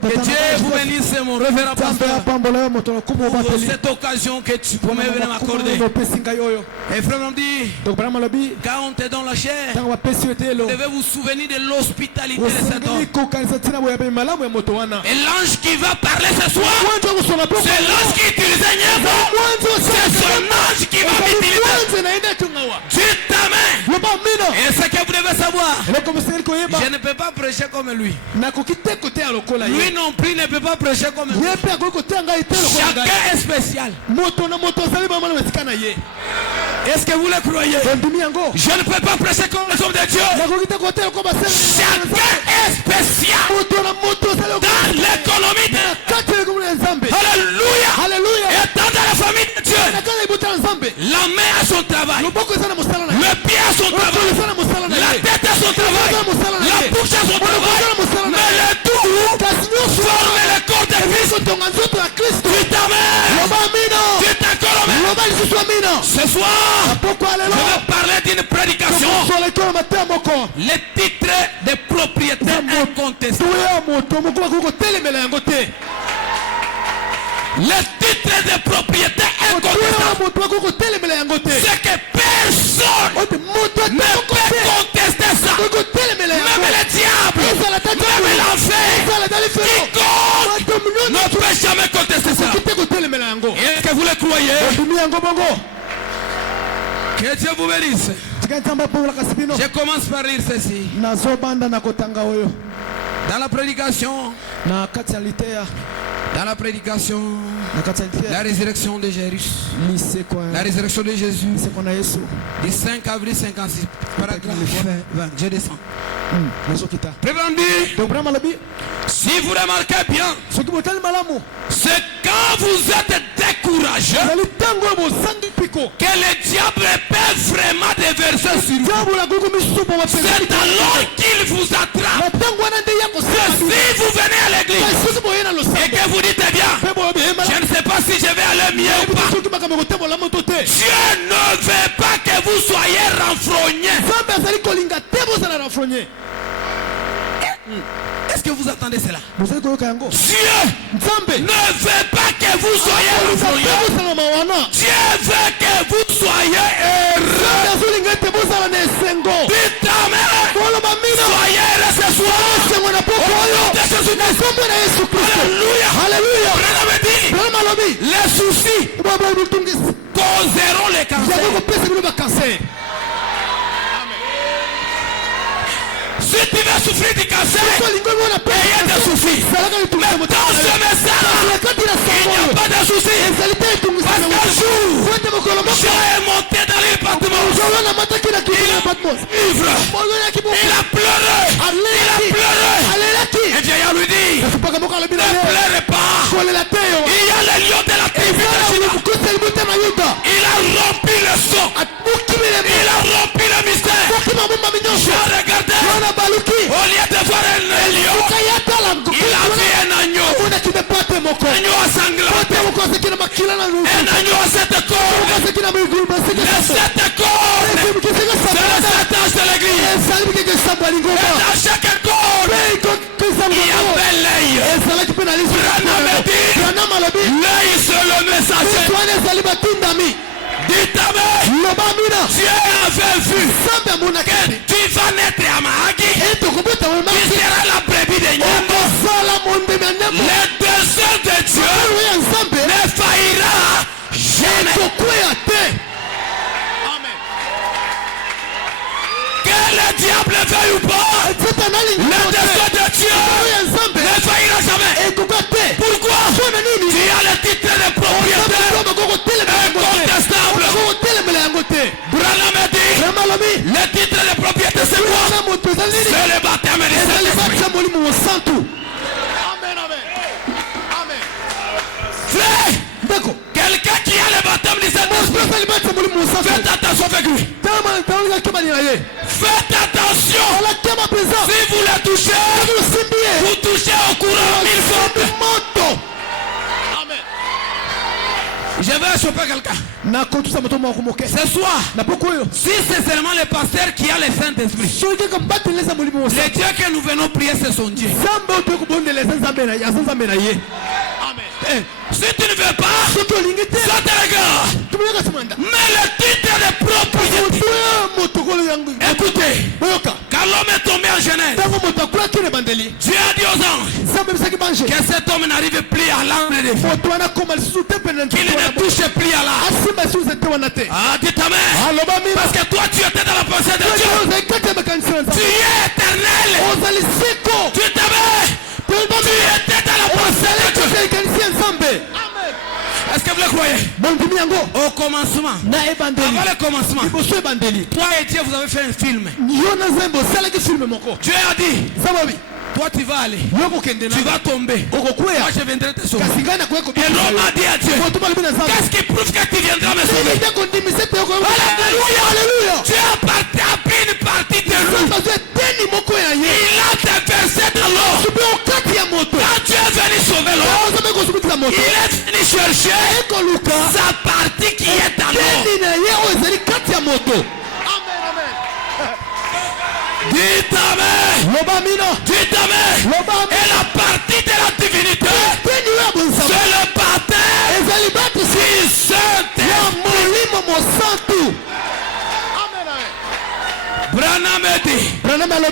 Que Dieu vous bénisse, mon révérend nzambe pasteur, apambola yo moto lokumu pour obateli cette occasion que tu promets venir m'accorder. opesi ngai oyo Et frère me dit, donc bana malobi quand on te donne la chair, ntango bapesi yo ete elo vous devez vous souvenir de l'hospitalité de cet osengeli homme. kokanisa ntina boyabe malamu ya moto wana Et l'ange qui va parler ce soir, mwanzi akosona c'est l'ange qui utilise Nièvre. C'est son ange qui va m'utiliser. mwanzi naenda tungawa Dieu ta main. loba mina Et ce que vous devez savoir, eloko mosengeli koyeba je ne peux pas prêcher comme lui. nakoki te koteya lokola Lui ye non plus ne peut pas prêcher comme lui. ye mpe akoki koteya ngai te lokola ngai Chacun est spécial. moto na moto azali bamana esika na ye Est-ce que vous le croyez? Ondimi yango. Je ne peux pas prêcher comme les hommes de Dieu. Nakokita kotela kwa basema. Chacun est spécial Moto na moto sala kwa. dans l'économie de... Katele kwa nzambe. Alléluia. Hallelujah. Étant dans la famille de Dieu, Nakala ibuta nzambe. la main a son travail, Loboko sana musala na. le pied a son travail, Sana musala na. la tête a son travail, la bouche a son travail, mais le tout forme le corps de Christ. Tonga nzoto ya Kristo. Tu t'amènes, Loba amina. tu t'accolomes. Loba lisusu amina. Ce soir, Pourquoi je alléluia? vais parler d'une prédication. Sur le cœur matin moko. Les titres de propriété incontestés. Tuya moto moko bakoko telemela yango te. Les titres de propriété incontestables. Moto bakoko telemela yango te. C'est que personne Ote moto ne peut contester ça. bakoko telemela yango. Même le diable, même l'enfer, quiconque ne peut jamais contester ça. Kiteko telemela yango. Est-ce que vous le croyez? Ondimi yango bongo. Que Dieu vous bénisse. Tikatamba pour la kasipino. Je commence par lire ceci. Nazo banda na kotanga oyo. Dans la prédication, Na kati ya litea. dans la prédication, Na kati ya litea. la résurrection de Jésus, Miseko la ya. résurrection de Jésus, Miseko na Yesu. du 5 avril 56, paragraphe 20, je descends. Nazo kita. Prévendu, Donc vraiment lobi. si vous remarquez bien, Soki botali malamu. c'est quand vous êtes découragé Na litango mo sangi piko. que le diable peut vraiment déverser sur vous. Diabo la gogo misupo wa C'est pesa. alors qu'il vous attrape. Matango wana nde yako Que sema. si vous venez à l'église Soki boyena lo et samba. que vous dites bien, Pebo behema. je ne sais pas si je vais aller mieux ou pas, Soki makambo kotebo la moto te. Dieu ne veut pas que vous soyez renfrognés. Nzambe azali kolinga te bozala na fronye. Est-ce que vous attendez cela? Bozali koyoka yango. Dieu Nzambe. ne veut pas que vous soyez renfrognés. Bozala mawana. Dieu veut que vous soyez heureux. Nzambe azolinga te bozala na esengo. Dites amen. Boloba mina. Soyez heureux ce soir. Esengo na poko oyo. Na kombo na Yesu Kristo. Alléluia. Haleluya. Prenez me dit, Boloba lobi. les soucis Baba mutungisi. causeront les cancers. Yango kopesa bino ba cancer. Si tu veux souffrir du cancer, Kolingo mona pe. ayez des soucis. Salaka Mais litungisa moto. dans ce message, Kati na il n'y a sango. pas de soucis. Ezalite itungisa Parce qu'un jour, Wote mokolo moko. j'ai monté dans les bâtiments. Ozala mataki na kiti na Patmos. Ivre. Bozala kiboko. Il a pleuré. Il a pleuré. Alelaki. Un vieillard lui dit, Supaka moko alobi na ne ye. pleurez pas. Kolela te yo. Il y a le lion de la tribu de Juda. Kuteli mutema yuda. Il a rompu le son. Atmukimile mo. Il a rompu le mystère. Mokima mumba Je minyosho. regardais. Wana baluki. Au lieu de voir un lion, Ukayata la il a vu un agneau. Kuna kimepate moko. Agneau à sanglant. Pote moko asekina makila na nusu. Un agneau à sept cornes. Asekina migulu basika. Les sept cornes. Kisika C'est le sabana. sept anges de l'église. Esali bike samba Et lingoma. dans chaque corne, Beiko kisamba. il y avait l'œil. Esala kipena lisu. Branham dit, Kana malobi. l'œil c'est le messager. Swane esali batindami. Dites amen. Loba mina. Dieu avait vu Sambe muna que kati. tu vas naître à Mahagi. Eto kubota Tu wemaki. seras la brebis de Nyambo. Okosala monde manyamo. Le dessein de Dieu Olu ya nzambe. ne faillira jamais. Tokwea te. Que le diable veuille ou pas, Satan alingi. le dessein de Dieu Olu ya nzambe. ne faillira jamais. Etoka te. Pourquoi? Sona nini? Tu as le titre de propriété incontestable. Branham a dit, le titre de propriété c'est quoi? C'est le baptême du Saint-Esprit. Frère, quelqu'un qui a le baptême du Saint-Esprit, faites attention avec lui. Faites attention. Si vous le touchez, vous touchez au courant 1000 fois. Je vais choper quelqu'un. Ce soir, si c'est seulement le pasteur qui a le Saint-Esprit, le Dieu que nous venons prier, c'est son Dieu. Si tu ne veux pas, ça te regarde. Mais le titre de propriété, écoutez, quand l'homme est tombé en Genèse, Dieu a dit aux anges que cet homme n'arrive plus à l'âme de vie, qu'il ne touche plus à l'âme. Ah, dites amen. Parce que toi tu étais dans la pensée de Dieu. Tu es éternel. Tu t'aimais. Tu étais dans la pensée de Dieu. Est-ce que vous le croyez? mondimi yango Au commencement, na ebandeli avant le commencement, liboso ebandeli toi et Dieu vous avez fait un film. yo na nzambe osalaki filme moko Dieu a dit, nzambe toi tu vas aller, yo kokende tu vas tomber. Moi okokweya je viendrai te sauver. kasi ngai nakoya Et l'homme a dit à Dieu, qu'est-ce qui prouve que tu viendras me sauver? Alléluia. Tu appartiens à une partie de lui. Il a déversé dans l'eau. Quand tu es venu sauver l'eau, il est venu chercher sa partie qui est dans l'eau. Dites amen. Dites amen. Et la partie de la divinité, c'est le baptême du Saint-Esprit. Branham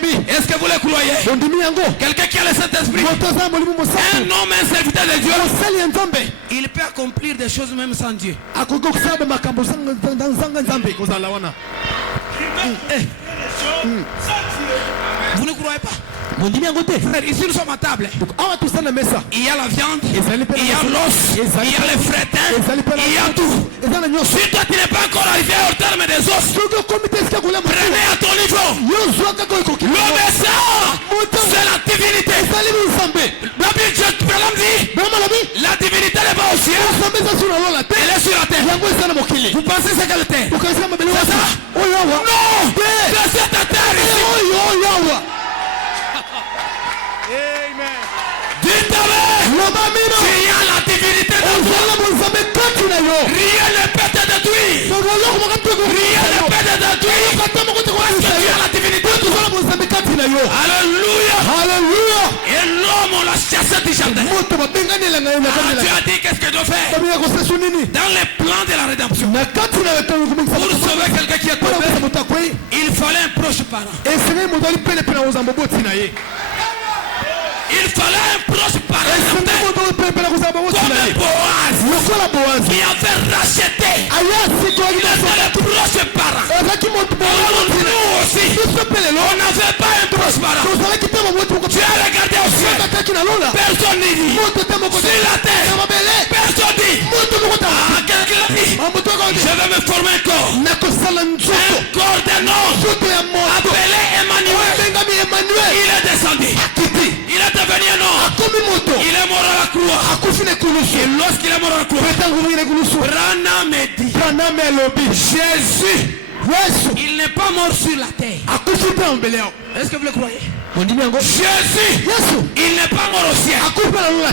dit, est-ce que vous le croyez? Quelqu'un qui a le Saint-Esprit, un homme, un serviteur de Dieu, il peut accomplir des choses même sans Dieu. Vous ne croyez pas? Frère, ici nous sommes à table. Il y a la viande, il y a l'os, il y a les frétins, il y a tout. Si toi tu n'es pas encore arrivé au terme des os, prenez à ton niveau. Le message, c'est la divinité. La Bible dit, la divinité n'est pas au ciel, elle est sur la terre. Vous pensez c'est quelle terre? C'est ça? Non, c'est cette terre ici. Dites amen. Il y a la divinité dans toi. Rien ne peut te détruire. Rien ne peut te détruire. Parce que tu as la divinité dans toi. Alléluia. Et l'homme on l'a chassé du jardin. Tu as dit qu'est-ce que doit faire dans les plans de la rédemption. Pour sauver quelqu'un qui est tombé, il fallait un proche parent. Il fallait un proche parent comme Boaz qui avait racheté. Il était le proche parent. Alors nous aussi, on n'avait pas un proche parent. Tu as regardé au ciel, personne n'y vit. Sur la terre, personne n'y vit. Quelqu'un dit, je vais me former un corps. Un corps d'un homme appelé Emmanuel. Il est descendu. Il est devenu un homme. Il est mort à la croix. Et lorsqu'il est mort à la croix, Branham dit, Jésus, il n'est pas mort sur la terre. Est-ce que vous le croyez? Jésus, il n'est pas mort au ciel.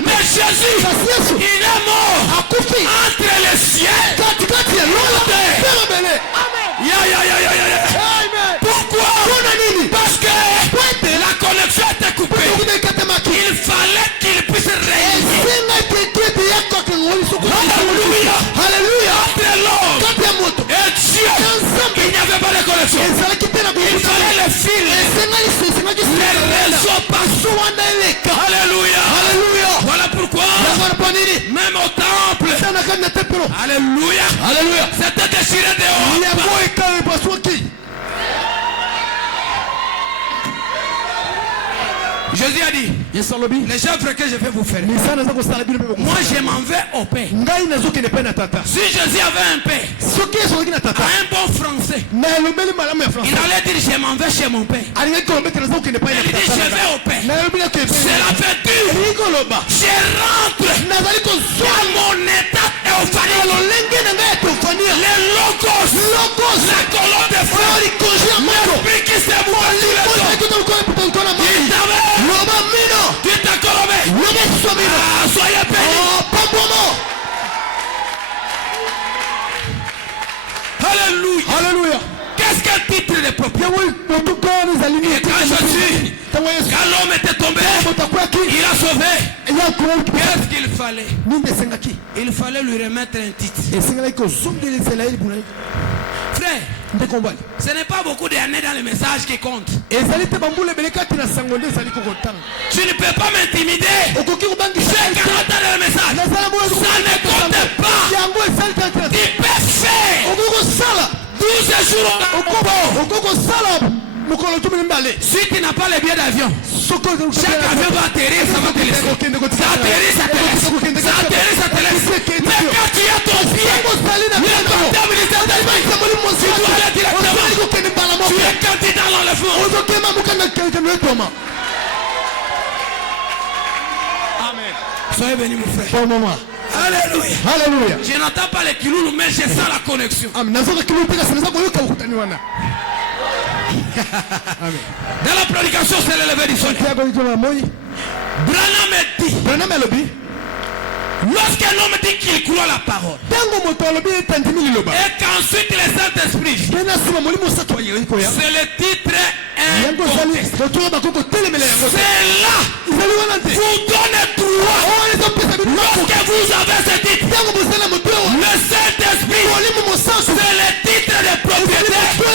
Mais Jésus, il est mort entre le ciel et la terre. Pourquoi? Parce que la connexion était coupée. Il fallait qu'il puisse régner. Alléluia. Entre l'homme et Dieu, il n'y avait pas de connexion. Il fallait le fil. Les réseaux passent. Alléluia. Voilà pourquoi même au temple, alléluia, c'était déchiré dehors. Jésus a dit, les œuvres que je vais vous faire, moi je m'en vais au Père. Si Jésus avait un père, un bon français, il allait dire je m'en vais chez mon père. Il dit je vais au Père. C'est la vertu. Je rentre dans mon état euphorique. Les locos, la colonne de feu, l'esprit qui s'est mouillé. Tu t'accroches. Soyez bénis. Alléluia. Qu'est-ce qu'un titre de propriété? Et quand Jésus, quand l'homme était tombé, il a sauvé. Qu'est-ce qu'il fallait? Il fallait lui remettre un titre. Frère, ce n'est pas beaucoup d'années dans le message qui compte. Tu ne peux pas m'intimider. J'ai 40 ans dans le message. Ça ne compte pas. Tu peux faire 12 jours. Si tu n'as pas les billets d'avion, chaque avion va atterrir, ça va te laisser. Ça atterrit, ça te laisse. Ça atterrit, ça te laisse. Mais quand tu as Amen. Soyez bénis mon frère. Bon moment. Alléluia. Alléluia. Je n'entends pas les kiloulous, mais je sens la connexion. Amen. Dans la prédication, c'est l'élevé du soleil. Branham dit, lorsqu'un homme dit qu'il croit la parole, et qu'ensuite le Saint-Esprit vient, c'est le titre incontesté. Cela vous donne droit. Lorsque vous avez ce titre, le Saint-Esprit, c'est le titre de propriété que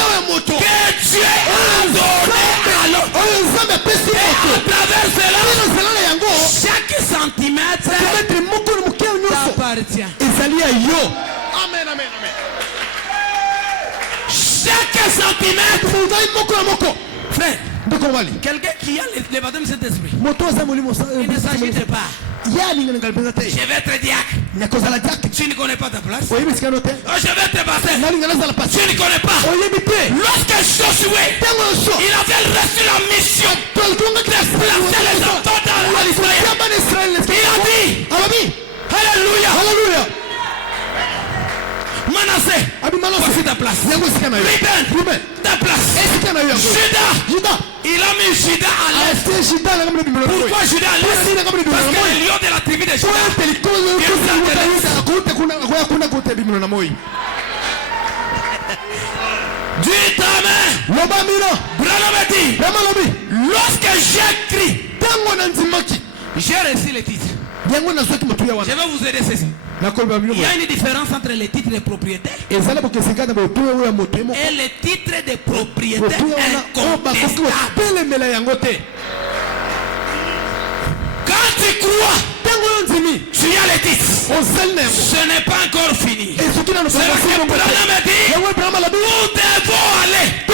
Dieu a donné à l'homme. Et à travers cela, chaque centimètre t'appartient. Amen, amen, amen. Chaque centimètre. Frère, quelqu'un qui a le baptême de Saint-Esprit, il ne s'agit de pas. Je vais être diacre. Tu ne connais pas ta place. Je vais te passer. Tu ne connais pas. Lorsque Josué, il avait reçu la mission de placer les enfants dans l'Israël, il a dit, Alléluia, Alléluia. Manassé, voici ta place. Ruben, ta place. Judas, il a mis Judas à l'est. Pourquoi Judas à l'est? Parce que le lion de la tribu de Judas. Dis ta main. Branham dit, lorsque j'écris, j'ai reçu les titres. Je vais vous aider ceci. Il y a une différence entre les titres de propriété et les titres de propriété incontestables. Quand tu crois, tu as les titres. Ce n'est pas encore fini. C'est ce que Branham dit. Nous devons aller de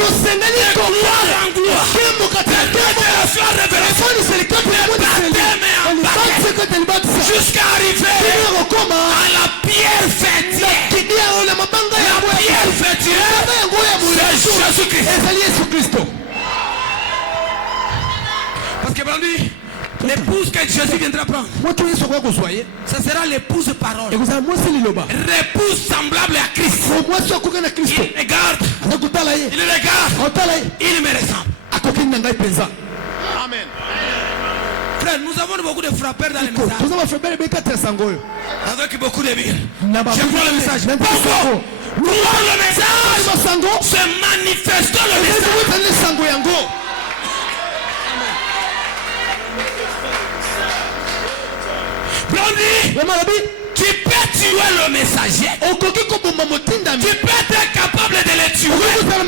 gloire en gloire. Jusqu'à arriver à la pierre fêtière. La pierre fêtière, c'est Jésus-Christ. Parce que l'épouse que Jésus viendra prendre, ce sera l'épouse parole. L'épouse semblable à Christ. Il regarde, il me ressemble. Amen. Frère, nous avons beaucoup de frappeurs dans les messages. Avec beaucoup de billes. Je prends le message. Pourquoi? Pour le message, se manifestons le message. Blondie, tu peux tuer le messager. Tu peux être capable de le tuer. Mais le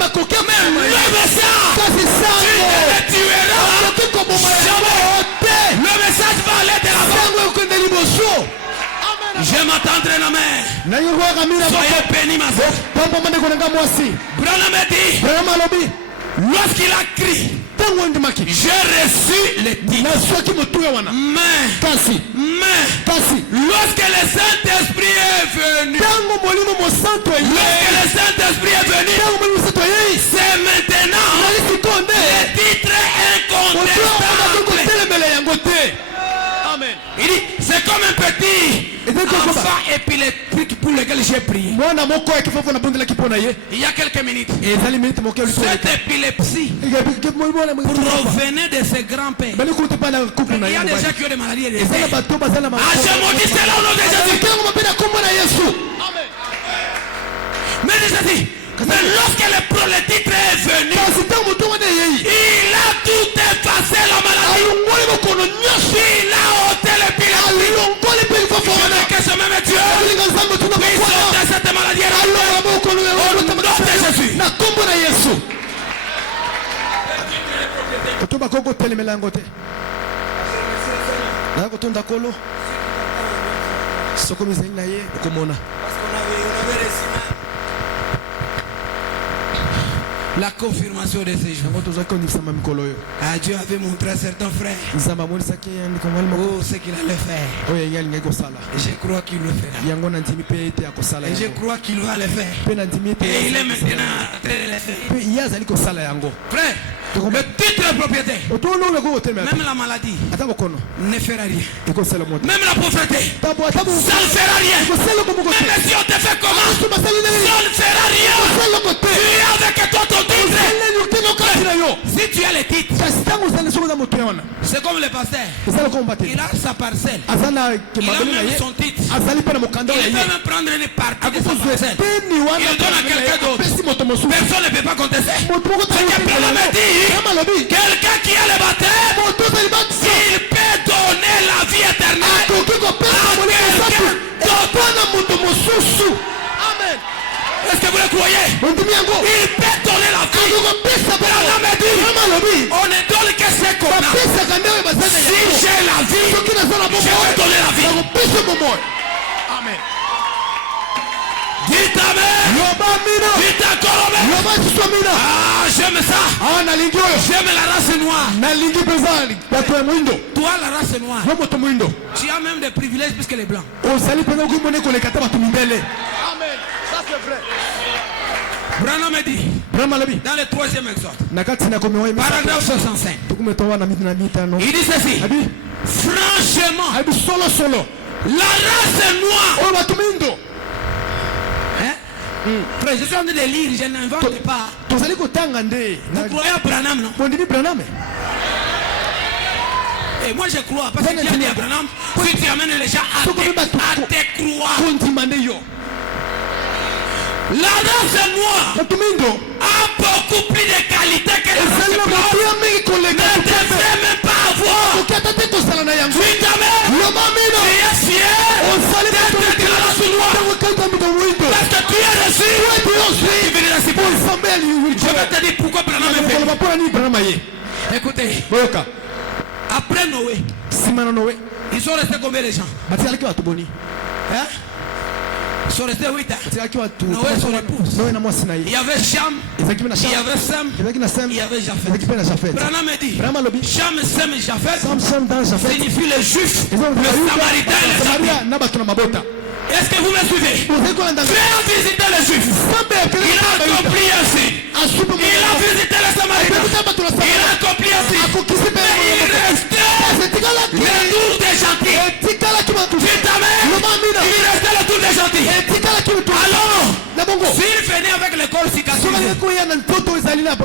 message, tu ne le tueras jamais. Le message va aller de l'avant. Je m'attendrai la main. Soyez bénis ma soeur. Branham dit, lorsqu'il a crié, j'ai reçu les titres. Mais lorsque le Saint-Esprit est venu, c'est maintenant le titre incontestable. Amen. Il dit, c'est comme un petit enfant épileptique pour lequel j'ai prié. Il y a quelques minutes. Cette épilepsie provenait de ses grands-pères. Il y a des gens qui ont des maladies et des décès. Ah, je maudis cela au nom de Jésus. Amen. Mais lorsque le titre est venu, il a tout effacé la maladie. Il a ôté l'épilepsie. Que ce même Dieu puisse ôter cette maladie au nom de Jésus. La confirmation de ces jours. Dieu avait montré à certains frères ce qu'il allait faire. Et je crois qu'il le fera. Et je crois qu'il va le faire. Et il est maintenant en train de le faire. Frère, Le titre de propriété, même la maladie ne fera rien. Même la pauvreté, ça ne fera rien. Même si on te fait comment, ça ne fera rien. Tu es avec toi ton titre. Si tu as les titres, c'est comme le pasteur. Il a sa parcelle. Il a même son titre. Il peut même prendre une partie de sa parcelle. Il le donne à quelqu'un d'autre. Personne ne peut pas contester. Ce que Branham dit, quelqu'un qui a le baptême, il peut donner la vie éternelle à quelqu'un d'autre. Amen. Est-ce que vous le croyez? Il peut donner la vie. Branham dit, on ne donne que ce qu'on a. Si j'ai la vie, je vais donner la vie. Amen. Dites Amen. Dites encore Amen. Ah, j'aime ça. J'aime la race noire. Toi, la race noire, tu as même des privilèges plus que les blancs. Amen. Ça c'est vrai. Branham dit dans le 3e exode, paragraphe 65, il dit ceci: franchement, la race noire, frère, je suis en train de lire, je n'invente pas. Vous croyez à Branham, non? Et moi je crois, parce que Dieu dit à Branham, si tu amènes les gens à te croire. La race noire a beaucoup plus de qualité que la race blanche. Ne devrait même pas avoir. Tu t'amènes. Tu es fier d'être de la race noire. Parce que tu es reçu. Je vais te dire pourquoi Branham est fait. Écoutez. Après Noé, ils sont restés combien de gens? Hein? Ils sont restés 8 ans. Noé son épouse. Il y avait Cham, il y avait Sem, il y avait Japheth. Branham dit, Cham, Sem et Japheth signifient les Juifs, les Samaritains et les Samaritains. Est-ce que vous me suivez? Frère a visité les Juifs. Il a accompli ainsi. Il a visité les Samaritains. Il a accompli ainsi. Mais il restait le tour des gentils. Tu t'amènes. Il restait le tour des gentils. Alors, s'il venait avec l'école cicatrisée,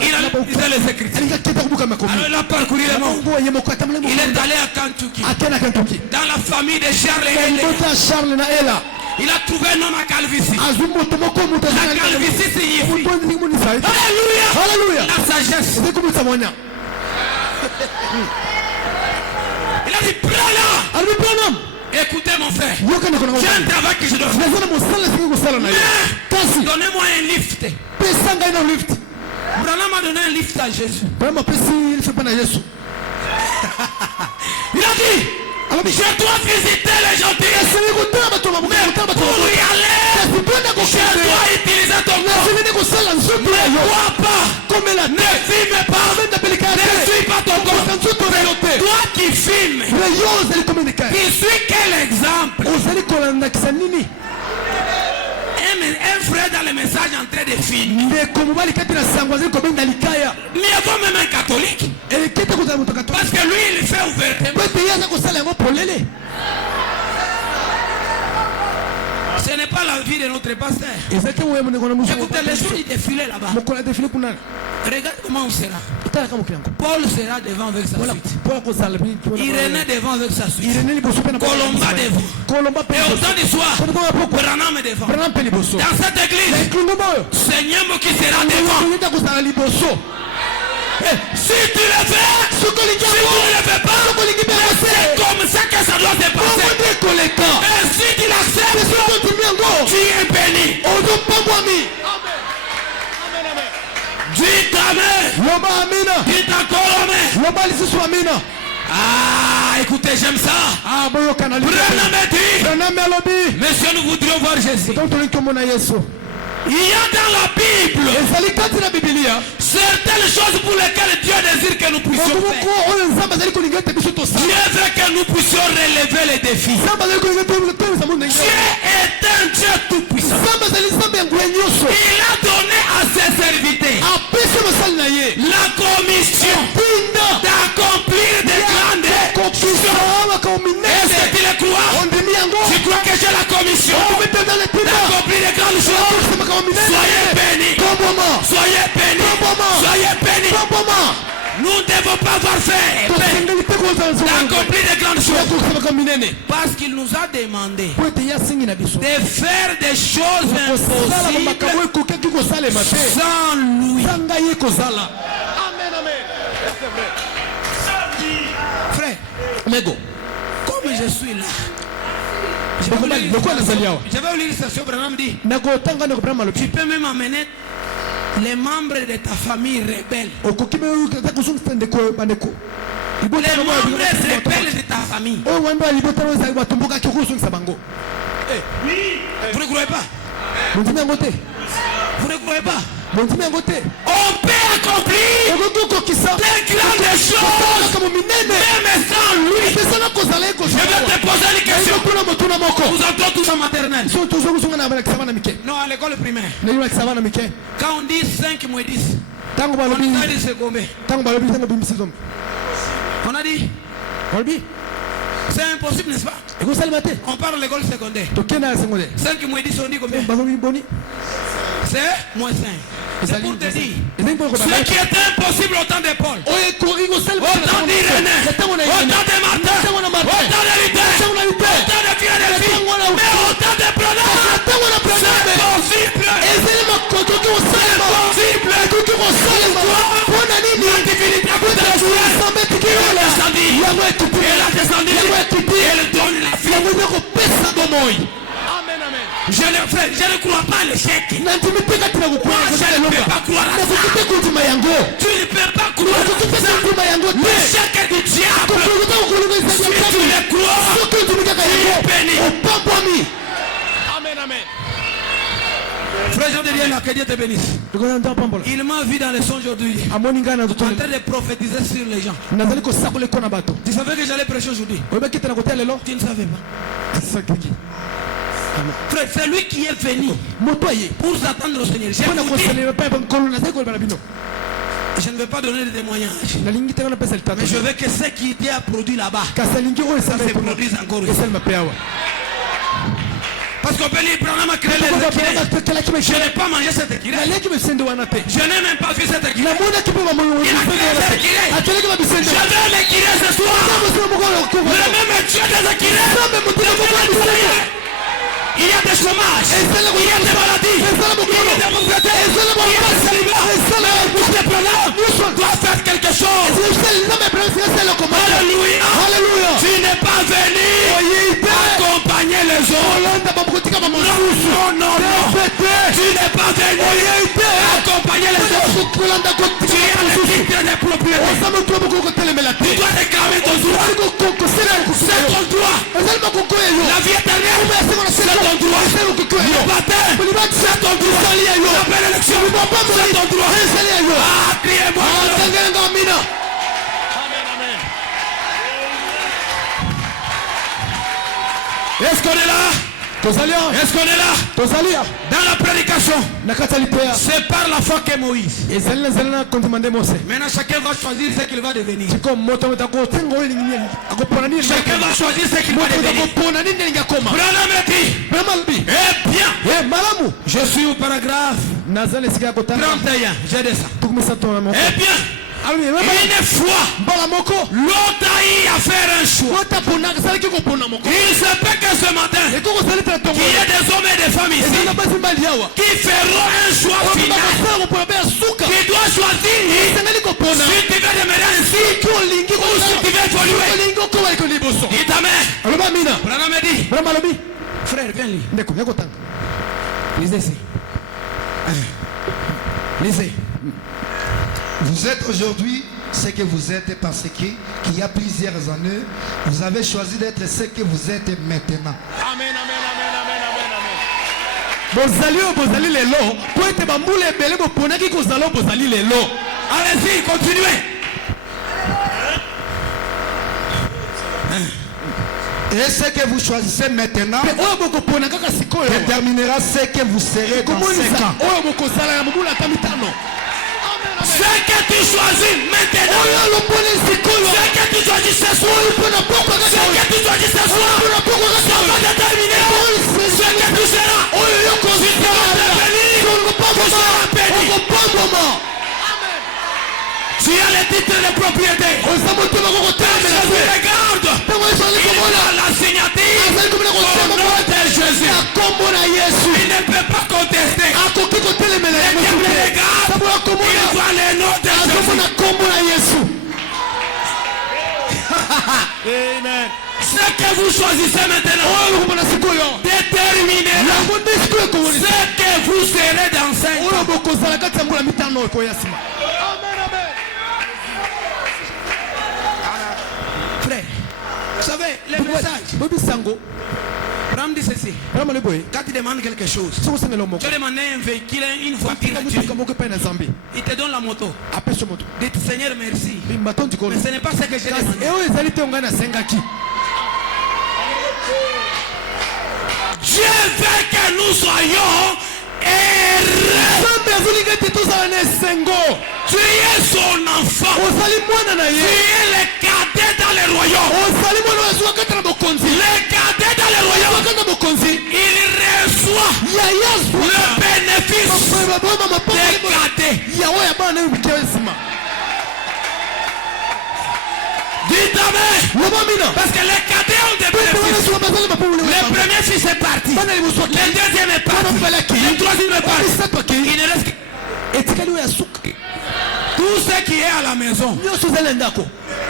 il a les Écritures. Alors il a parcouru le monde. Il est allé à Kentucky. Dans la famille de Charles et Ella. Il a trouvé un homme à calvitie. La calvitie signifie Alléluia. La sagesse. Il a dit Branham. Écoutez mon frère, j'ai un travail que je dois faire. Mais donnez-moi un lift. Branham a donné un lift à Jésus. Il a dit, je dois visiter les gentils. Mais pour y aller, je dois utiliser ton corps. Ne bois pas, ne filme pas, ne suis pas ton corps. Toi qui filmes, qui suis quel exemple? Un frère dans le message en train de filmer. Mais avant même un catholique. Parce que lui il fait ouvertement. Ce n'est pas la vie de notre pasteur. Écoutez, les gens ils défilaient là-bas. Regarde comment on sera. Paul sera devant avec sa suite. Irénée devant avec sa suite. Colomba devant. Et au temps du soir, Branham est devant. Dans cette église, Seigneur qui sera devant. Si tu le fais, si tu ne le fais pas, c'est comme ça que ça doit se passer. Et si tu l'acceptes, tu es béni. Dites Amen. Dites encore Amen. Ah, écoutez, j'aime ça. Branham dit, monsieur, nous voudrions voir Jésus. Il y a dans la Bible certaines choses pour lesquelles Dieu désire que nous puissions faire. Dieu veut que nous puissions relever les défis. Dieu est un Dieu tout puissant. Il a donné à ses serviteurs la commission commission d'accomplir les grandes choses. Soyez bénis. Soyez bénis. Soyez bénis. Nous ne devons pas avoir fait d'accomplir des grandes choses. Parce qu'il nous a demandé de faire des choses impossibles sans lui. Frère, comme je suis là, je vais vous lire ça sur Branham dit. Tu peux même amener les membres de ta famille rebelles. Les membres rebelles de ta famille. Vous ne croyez pas? Vous ne croyez pas? On peut accomplir des grandes choses même sans lui. Je vais te poser une question. Vous entendez tous en maternelle? Non, à l'école primaire. Quand on dit 5 moins 10, on a dit c'est combien? On a dit c'est impossible, n'est-ce pas? On parle de l'école secondaire. 5 moins 10, on dit combien? C'est moins 5. C'est pour te dire ce qui était impossible au temps de Paul, au temps d'Irénée, au temps de Martin, au temps de Luther, au temps de Philadelphie, mais au temps de Branham, c'est possible. La divinité elle a descendu, elle donne la vie. Je ne crois pas à l'échec. Moi, je ne peux pas croire à ça. Tu ne peux pas croire à ça. L'échec est du diable. Si tu le crois, il est béni. Amen, amen. Frère Jean de Dieu, que Dieu te bénisse. Il m'a vu dans les songes aujourd'hui, en train de prophétiser sur les gens. Tu savais que j'allais prêcher aujourd'hui? Tu ne savais pas. Frère, c'est lui qui est venu pour s'attendre au Seigneur. Je ne vais pas donner de témoignages, mais je veux que ce qui était produit là-bas se produise encore ici. Parce qu'on peut lire, Branham a créé les équilés. Je n'ai pas mangé cette équilée. Je n'ai même pas vu cette équilée. Il a créé cette équilée. Je veux l'équilée ce soir. Le même Dieu des équilés. Il y a des chômages, il y a des maladies, il y a des pauvretés, il y a des célibats. Tu dois faire quelque chose. Alléluia. Tu n'es pas venu accompagner les autres. Non. Tu n'es pas venu accompagner les autres. Tu as le titre des propriétés. Tu dois réclamer ton droit. C'est ton droit. La vie éternelle, c'est ton droit. Le baptême, c'est ton droit. La belle élection, c'est ton droit. Ah, criez-moi. Est-ce qu'on est là? Est-ce qu'on est là? Dans la prédication, c'est par la foi que Moïse. Maintenant chacun va choisir ce qu'il va devenir. Chacun va choisir ce qu'il va devenir. Branham dit, eh bien, je suis au paragraphe 31, j'ai dit ça. Eh bien, une fois, l'autre a eu à faire un choix. Il se peut que ce matin, qu'il y ait des hommes et des femmes ici qui feront un choix final, qui doivent choisir si tu veux demeurer ainsi ou si tu veux évoluer. Dites amen. Branham dit, frère, viens lire. Lisez ici. Lisez. Vous êtes aujourd'hui ce que vous êtes parce qu'il y a plusieurs années, vous avez choisi d'être ce que vous êtes maintenant. Amen. Allez-y, continuez. Et ce que vous choisissez maintenant déterminera ce que vous serez dans 5 ans. Ce que tu choisis maintenant, ce que tu choisis ce soir, ça va déterminer Tu as le titre de propriété. Quand Jésus regarde, la signature au nom de Jésus. Il ne peut pas contester. Et quand il regarde, il voit le nom de Jésus. Amen. Ce que vous choisissez maintenant déterminera ce que vous serez dans 5 ans. Frère, vous savez, les messages. Ram dit ceci. Quand tu demandes quelque chose, tu demandes un véhicule, une voiture. Il te donne la moto. Dites Seigneur merci. Mais ce n'est pas ce que j'ai demandé. Dieu veut que nous soyons heureux. Tu es son enfant. Tu es le cadet dans le royaume. Le cadet dans le royaume, il reçoit le bénéfice des cadets. Dites amen. Parce que les cadets ont des bénéfices. Le premier fils est parti. Le deuxième est parti. Le troisième est parti. Il ne reste que tout ce qui est à la maison.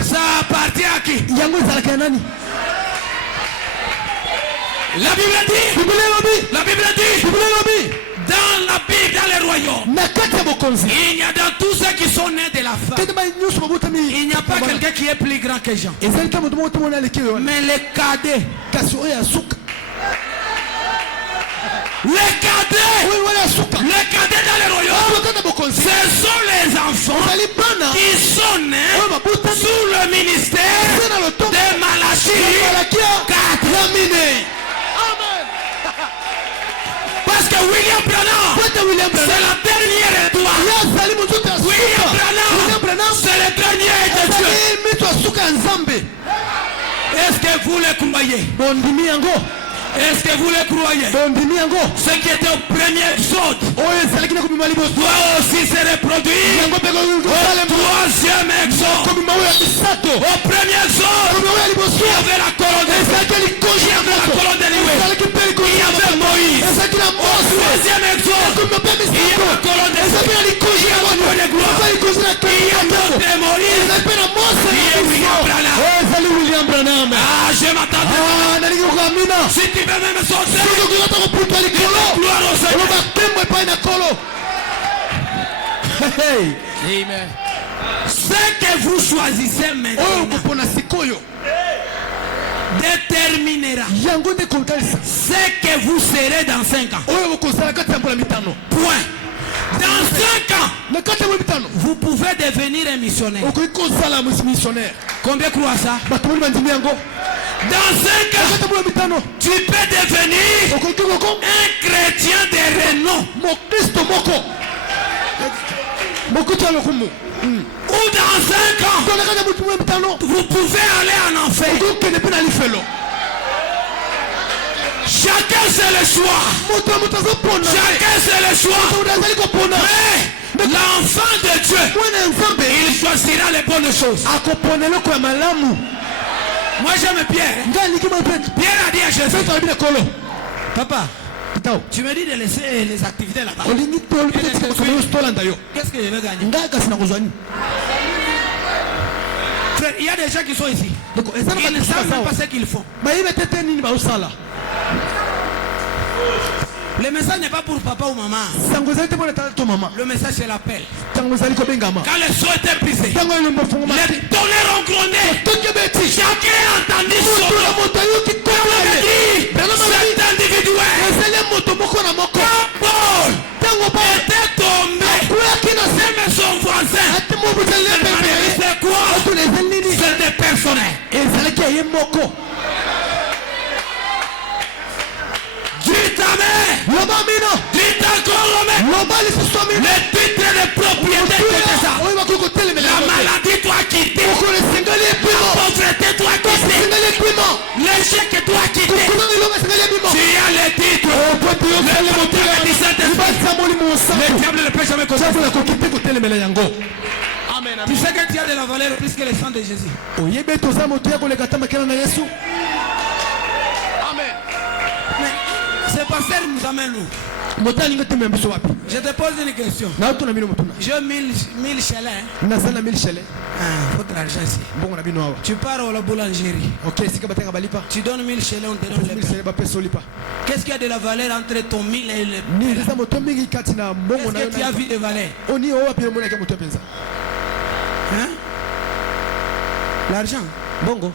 Ça appartient à qui? La Bible dit. La Bible dit. Dans la Bible, dans les royaumes, il y a dans tous ceux qui sont nés de la femme, il n'y a pas quelqu'un qui est plus grand que Jean. Mais les cadets, les cadets dans les royaumes, ce sont les enfants qui sont nés sous le ministère de Malachie 4. Parce que William Branham, c'est la dernière étoile. William Branham, c'est le dernier de Dieu. Est-ce que vous le croyez? Est-ce que vous le croyez? Ce qui était au premier exode doit aussi se reproduire au troisième exode. Au premier exode, il y avait la colonne de Lévi, il y avait Moïse. Au troisième exode, il y avait la colonne de Lévi, il y avait le gloire, il y avait Moïse, il y avait William Branham. Ah, je m'attendais. Si tu veux même sortir, gloire au Seigneur. Amen. Ce que vous choisissez maintenant déterminera ce que vous serez dans 5 ans. Point. Dans 5 ans, vous pouvez devenir un missionnaire. Combien croient ça? Dans 5 ans, tu peux devenir un chrétien de renom. Ou dans 5 ans, vous pouvez aller en enfer. Chacun c'est le choix. Chacun c'est le choix. Mais l'enfant de Dieu, il choisira les bonnes choses. Moi j'aime Pierre. Pierre a dit à Jésus, papa, tu me dis de laisser les activités là-bas. Qu'est-ce que je vais gagner? Frère, il y a des gens qui sont ici. Ils ne savent même pas ce qu'ils font. Le message n'est pas pour papa ou maman. Le message c'est l'appel. Quand le son était brisé, les tonnerres ont grondé. Chacun a entendu son nom. Cet individuel, quand Paul était tombé, même son voisin, c'est quoi? C'est des personnels. Dites amen. Dites encore amen. Le titre de propriété de ça. La maladie doit quitter. La pauvreté doit quitter. L'échec doit quitter. Tu as le titre. Le diable ne peut jamais causer. Tu sais que valeur plus que le sang de Jésus. oyebe toza moto ya koleka ta makela na Yesu. Amen. Mais ce pasteur nous amène où? Moto alinga tembe mbiso wapi? Je te pose une question. Na tuna mino motuna. J'ai 1000 chelets. Na sana 1000 shele. Votre argent ici. Bongo na bino awa. Tu pars à la boulangerie. OK, sika bateka balipa. Tu donnes 1000 chelets, on te donne les 1000 pains. shele ba peso lipa. Qu'est-ce qu'il y a de la valeur entre ton 1000 et le Ni pain? za moto mingi kati na mbongo na Qu'est-ce que tu as vu de valeur? Oni o wapi mona ke moto penza. Hein? L'argent. Bongo.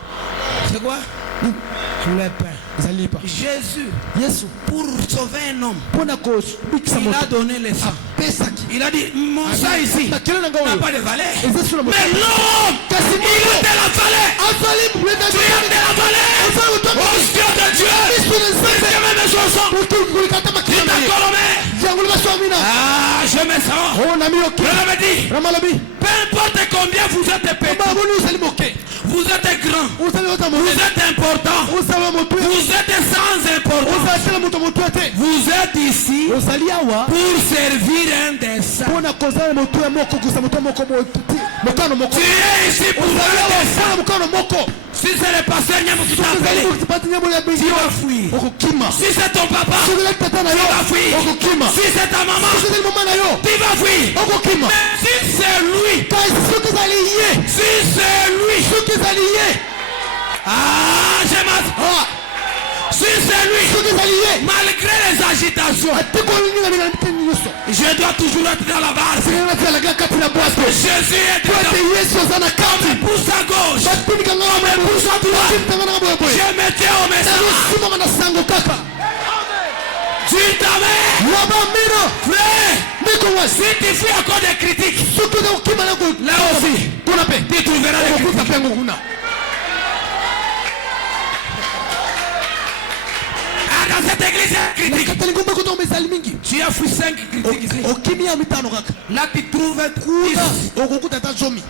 C'est quoi? Le pain. Zalipa. Jésus, Yesu pour sauver un homme, pona ko bikisa il moto. a donné le sang. Pesaki. Il a dit, mon sang ici n'a Makela na ngawo. pas de valeur. Eza sura moto. Mais l'homme, Kasi il a de la valeur. Azali buleta. Tu as de la valeur. Azali moto. Au Dieu de Dieu. Puisque même son sang, Moto kulikata il makela na t'a ye. colomé. Yango liba swamina. Ah, je me sens. Oh nami OK. Je me dis, Ramalabi. peu importe combien vous êtes petit, Ba boni usali moke. vous êtes grand, Usali ota vous moto. êtes important, Usali moto. vous êtes sans importance. Usali tela moto moto ate. Vous êtes ici Usali awa. pour servir un des saints. Pona kozala moto ya moko kusa moto moko moto. Mokano moko. Tu es ici pour Usali faire awa des saints. sana mokano moko. Si c'est le pasteur Nyamou qui t'a Usali appelé, moto pati nyamo ya tu bingi. vas fuir. Okokima. Si c'est ton papa, Sukela tata na tu yo. vas fuir. Okokima. Si c'est ta maman, Sukela mama na yo. tu vas fuir. Okokima. Mais si c'est lui, Kasi soki ezali ye. si c'est lui, Soki ezali ye. ah, si c'est lui, Soki ezali ye. malgré les agitations, Ate kolinga ninga miteni nyonso. je dois toujours être dans la barre. Singana tialaga kati na bwato. Jésus est Po ate dedans. Yesu aza na On kati. me pousse à gauche, Batinika nga on me pousse à droite. Batitanga nga boye boye. Je me tiens au message. Nazosimama na sango kaka. Tu t'amènes, Laba mino. frère. Niko wasi. Si tu fuis à cause des critiques, Soki oza kokima na ko. là aussi, Kuna pe. tu trouveras des critiques. Okokuta pe yango kuna. Ah, dans cette église, il y a des critiques. Nakatali ngomba kuto mesali mingi. Tu as fui 5 critiques ici. Okimi ya mitano kaka. Là, tu trouves 10. Kuna okokuta ta zomi.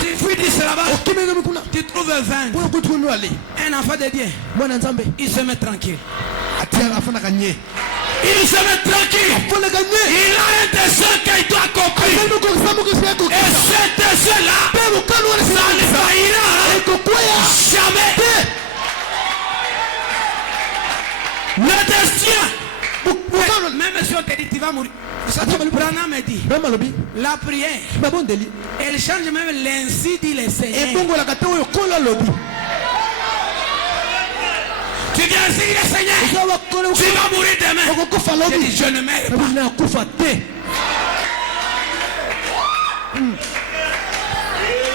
Tu fuis 10 là-bas. Okimi ngami kuna. Tu trouves 20. Kuna kutu no ale. Un enfant de Dieu, Mwana nzambe. il se met tranquille. Atia afana kanye. Il se met tranquille. Afana kanye. Il a un dessein qu'il doit accomplir. Azali ko samu ko siya ko. Et ce dessein-là, Pe mukano wala ça ne faillira ekokwea. jamais. Le destin. Mukano Même si on te dit tu vas mourir. Branham me dit, Bama lobi. la prière, Babondeli. elle change même l'ainsi dit le Seigneur. Ebongo la kata oyo kola lobi. Tu viens ici, le Seigneur. Uzawa kola Tu vas mourir demain. okokufa Je lobi. dis, je ne meurs pas. Nabi na kufa te.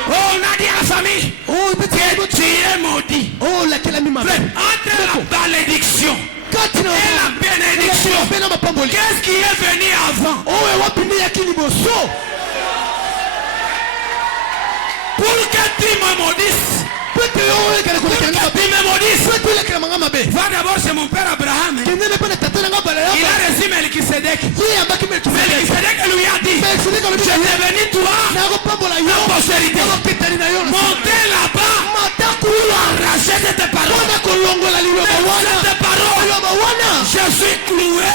Oh, on a dit à la famille Oh que petit. tu es maudit. Oh la kela mima. Entre la malédiction Kati na et la bénédiction, Bena mapamboli. qu'est-ce qui est venu avant? Oh wapi ni yakili boso. Pour que tu me maudisses, Pete yo kele pour ko que kele tu me maudisses, Pete ile kele manga mabe. va d'abord chez mon père Abraham. Kende ne pena tata nga bala ya. Il a reçu Melchisedec. Ye ambaki me tumele. Melchisedec lui a dit, Melchisedec je lui a t'ai venu toi, Na ko pambola yo. ta postérité. Kitani na yo. Montez là-bas, Mata kuwa. rachète tes paroles. Wana kolongola liloba wana. Tes paroles. Liloba wana. Je suis cloué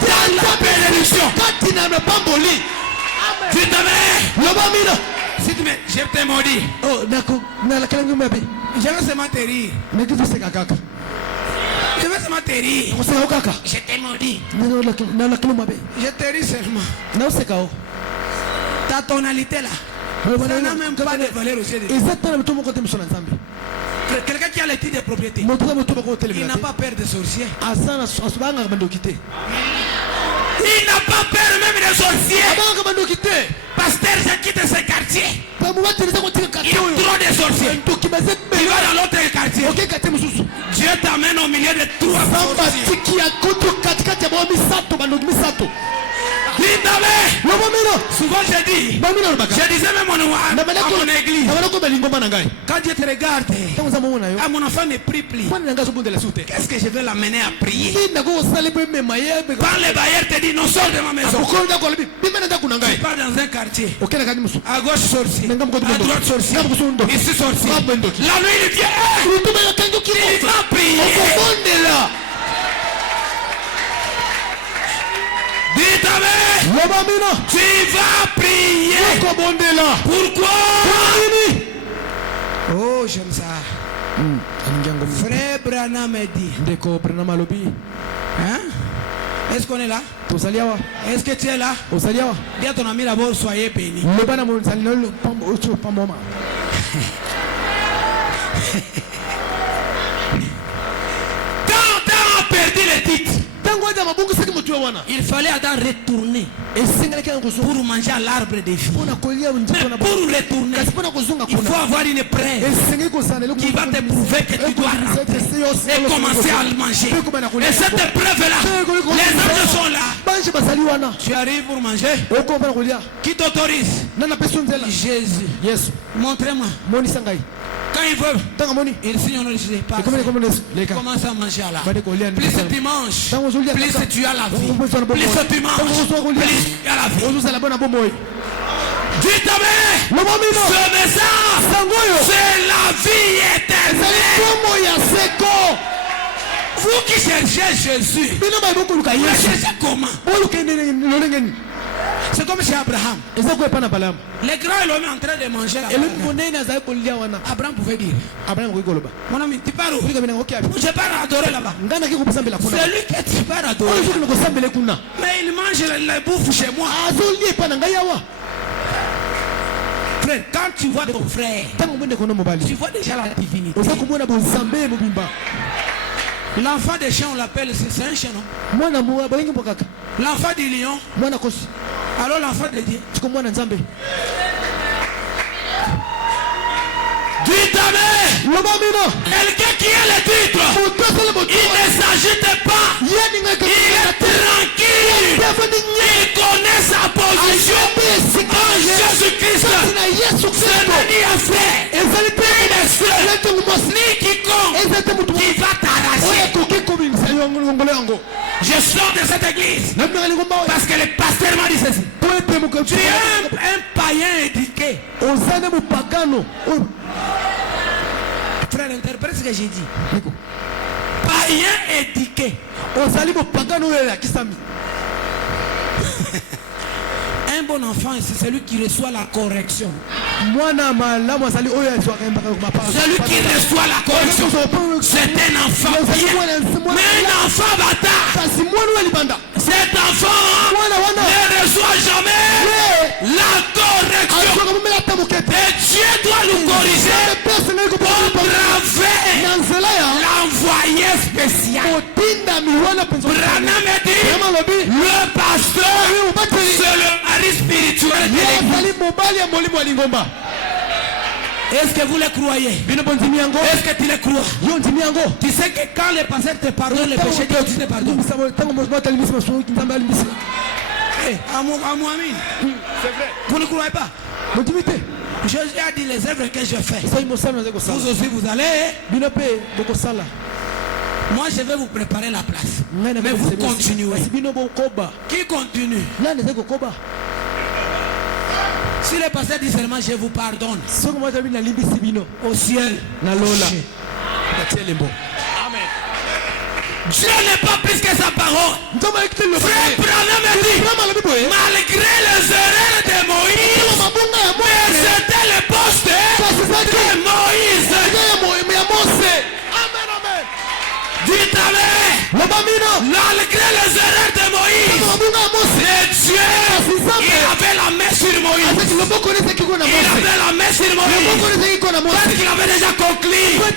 dans la bénédiction. Kati na mapamboli. Tu te mets. Loba mina. Si tu mets, je t'ai maudit. Oh nako na la kele mabe. Je vais seulement te rire. Mais que tu sais kaka. Je vais seulement te rire. Ko se kaka. Je t'ai maudit. Na la kele mabe. Je te ris seulement. Na useka o. Ta tonalité là, ça n'a même pas de valeur au ciel de Dieu. Exactement mtu moko te msona nzambe. Quelqu'un qui a le titre de propriété, Moto kama mtu moko il tele n'a pas peur des sorciers. asana asubanga bando kite. Il n'a pas peur même des sorciers. Abanga bando kite. Pasteur, je quitte ce quartier. Pamu watu nisa kutika Il y kati a oyo. trop de sorciers. Nto kibaze Tu be. vas dans l'autre quartier. Ok kati mususu. Dieu t'amène au milieu de trois Samba sorciers. tiki ya kutu katikati ya bwa misato bando misato. Il t'amène. Lobo mino. Souvent je dis, Ba mino baka. je disais même à mon église, Na bana ko belingo bana ngai. quand Dieu te regarde, Tangu za mwana yo. ah, mon enfant ne prie plus. Kwani nanga zobonde la sute. Qu'est-ce que je vais l'amener à prier? Ni nako sale be me mayebe. Quand le bailleur te dit non, sors de ma maison. Ukonda kwa libi. Bimena nda kuna Tu ngai. pars dans un quartier. Okena kani musu. À gauche sorcier, Nanga mko à droite sorcier, Nanga mkusundo. ici sorcier. Nanga mwendoki. La nuit il vient, hey, Utume ya kanjo kimo. il va prier. Okobonde la. Dites amen. Tu vas prier. Pourquoi? Oh, j'aime ça. Frère Branham m'a dit. Hein? Est-ce qu'on est là? Est-ce que tu es là? Dis à ton ami d'abord, soyez béni. Quand on a perdu les titres, il fallait attendre retourner pour manger à l'arbre des vies. mais pour retourner, il faut avoir une preuve qui va te prouver que tu dois rentrer et commencer à le manger. Et cette preuve-là, les anges sont là. Tu arrives pour manger. Qui t'autorise? Jésus. Montrez-moi. Quand il veut, Il signe au nom de Jésus. Commence à manger là. plus tu manges, plus tu as la vie. Plus tu manges, plus tu as la vie. Dites Amen. Ce message, c'est la vie éternelle. Vous qui cherchez Jésus, vous cherchez comment? C'est comme chez Abraham. Les grands, ils l'ont mis en train de manger là. Abraham pouvait dire, mon ami, tu pars où? Je pars adorer là-bas. C'est lui que tu pars adorer. Mais il mange la bouffe chez moi. Frère, quand tu vois ton frère, tu vois déjà la divinité. L'enfant des chiens, on l'appelle, c'est un chien, non? L'enfant du lion. Alors l'enfant de Dieu. Dites Amen. Quelqu'un qui a le titre, il ne s'agite pas. Il est tranquille. Il connaît sa position en Jésus-Christ. Ce n'est ni un frère, ni une soeur, ni quiconque qui va t'arracher. Je sors de cette église parce que le pasteur m'a dit ceci. Tu es un païen éduqué. Frère, interprète ce que j'ai dit. Païen éduqué. Un bon enfant, c'est celui qui reçoit la correction. Celui qui reçoit la correction, c'est un enfant bien. Mais un enfant bâtard, cet enfant ne reçoit jamais la correction. Et Dieu doit nous corriger pour braver l'envoyé spécial. Branham dit, le pasteur, c'est le mari spirituel de l'église. Est-ce que vous le croyez? Est-ce que tu le crois? Tu sais que quand le pasteur te pardonne le péché, Dieu te pardonne. Vous ne croyez pas? Jésus a dit les œuvres que je fais. Vous aussi vous allez. Moi je vais vous préparer la place. Mais vous continuez. Qui continue? Si le pasteur dit seulement je vous pardonne, au ciel, Amen. Dieu n'est pas plus que sa parole. Frère Branham dit, malgré les erreurs de Moïse, mais c'était le poste de Moïse. Amen, amen. Dites Amen. Malgré les erreurs de Moïse, Dieu, il avait la main sur Moïse. Il avait la main sur Moïse. Parce qu'il avait déjà conclu, je vais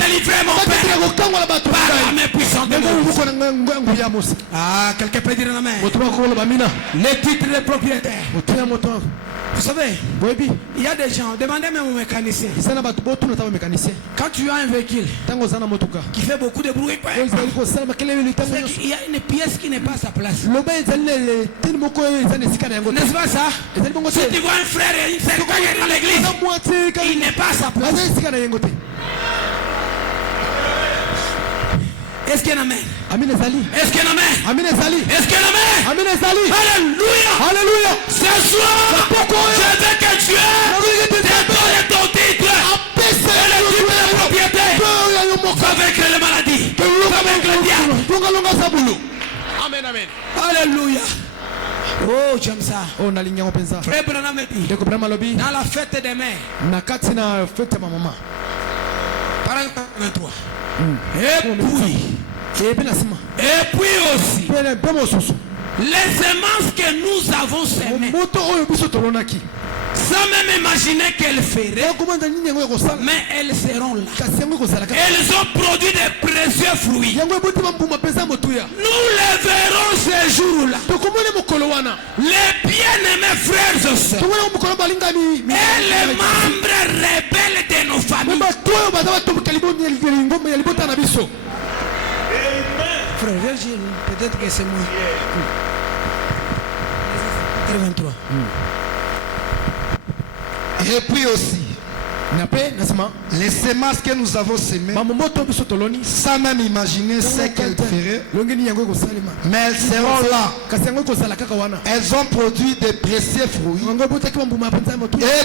délivrer mon père par la main puissante de Moïse. Ah, quelqu'un peut dire Amen. Les titres de propriétaire. Vous savez, il y a des gens, demandez même au mécanicien. Quand tu as un véhicule qui fait beaucoup de bruit, il y a une pièce qui n'est pas à sa place. N'est-ce pas ça? Si tu vois un frère et une sœur dans l'église, il n'est pas à sa place. Est-ce qu'il y a un amen? Est-ce qu'il y a un amen? Est-ce qu'il y a un amen? Alléluia. Ce soir, je veux que Dieu te donne ton titre. Et le titre de propriété. Va vaincre les maladies. Va vaincre le diable. Amen. Alléluia. Oh, j'aime ça. Oh, nalinga mpenza. Frère Branham dit, Ndeko Branham alobi. dans la fête des mères, Na kati na fete ma maman. paragraphe 23. Et puis aussi, les semences que nous avons semées, sans même imaginer qu'elles feraient, mais elles seront là. Elles ont produit des précieux fruits. Nous les verrons ces jours-là. Les bien-aimés frères et sœurs et les membres rebelles de nos familles. Frère, peut-être que c'est moi. 23. Et puis aussi, les semences que nous avons semées, sans même imaginer ce qu'elles feraient, mais elles seront là. Elles ont produit des précieux fruits et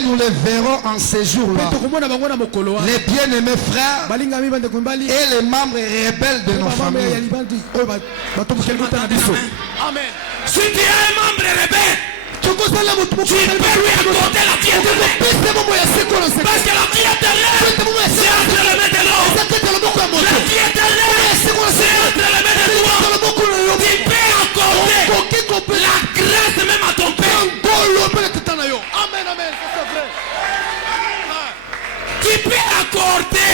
nous les verrons en ces jours-là. Les bien-aimés frères et les membres rebelles de nos familles. Amen. Si tu es un membre rebelle, tu peux lui accorder la vie éternelle. Parce que la vie éternelle, c'est entre les mains de l'homme. La vie éternelle, c'est entre les mains de toi. Tu peux accorder la grâce même à ton père. Amen, amen, c'est vrai. Tu peux accorder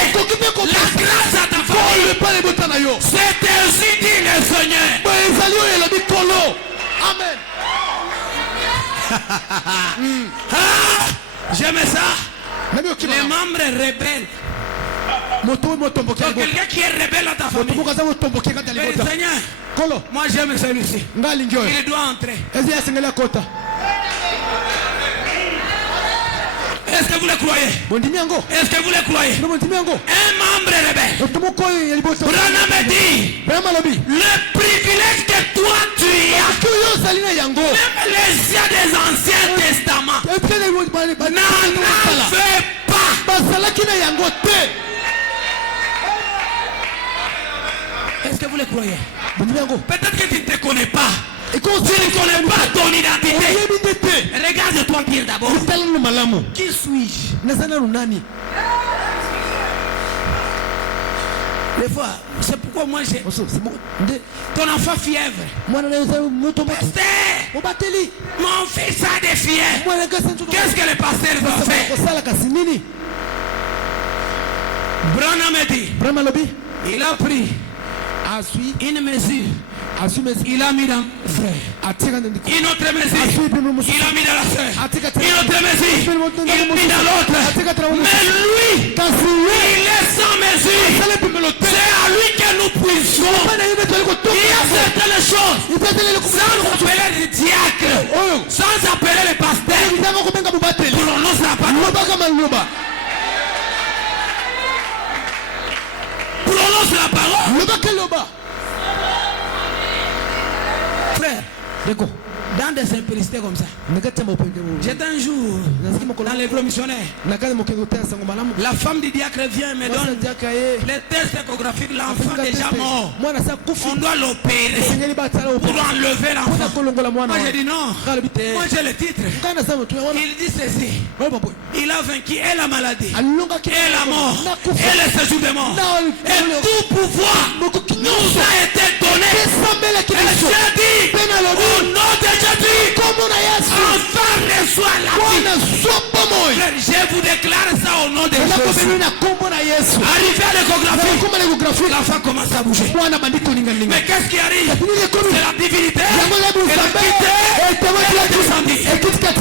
la grâce à ta famille. C'est ainsi dit le Seigneur. Amen. J'aime ça. Les membres rebelles. Donc quelqu'un qui est rebelle à ta famille. Mais Seigneur, moi j'aime celui-ci. Il doit entrer. Est-ce que vous le croyez? Est-ce que vous le croyez? Un membre rebelle. Branham dit, le privilège que toi tu as, même les yeux des anciens testaments, n'en fait pas. Est-ce que vous le croyez? Peut-être que tu ne te connais pas. Tu ne connais pas ton identité. Regarde-toi bien d'abord. Qui suis-je? Des fois, c'est pourquoi moi j'ai... Ton enfant fièvre. Pasteur, mon fils a des fièvres. Qu'est-ce que le pasteur va faire? Branham dit, il a pris une mesure. Il a mis dans frère. Une autre mesure. Il a mis dans la soeur. Une autre mesure. Il a mis dans l'autre. Mais lui, il est sans mesure. C'est à lui que nous puissions. Il y a certaines choses. Sans appeler les diacres. Sans appeler les pasteurs. Prononce la parole. Prononce la parole. Frère, dans des simplicités comme ça, j'étais un jour dans les promissionnaires. La femme du diacre vient et me donne les tests échographiques. L'enfant déjà mort. On doit l'opérer pour enlever l'enfant. Moi j'ai dit non. Moi j'ai le titre. Il dit ceci. Il a vaincu et la maladie et la mort et le séjour de mort. Et tout pouvoir nous a été donné. Et j'ai dit au nom de Jésus, enfin reçoit la vie. Je vous déclare ça au nom de Jésus. Arrivé à l'échographie, l'enfant commence à bouger. Mais qu'est-ce qui arrive? C'est la divinité. Elle a quitté.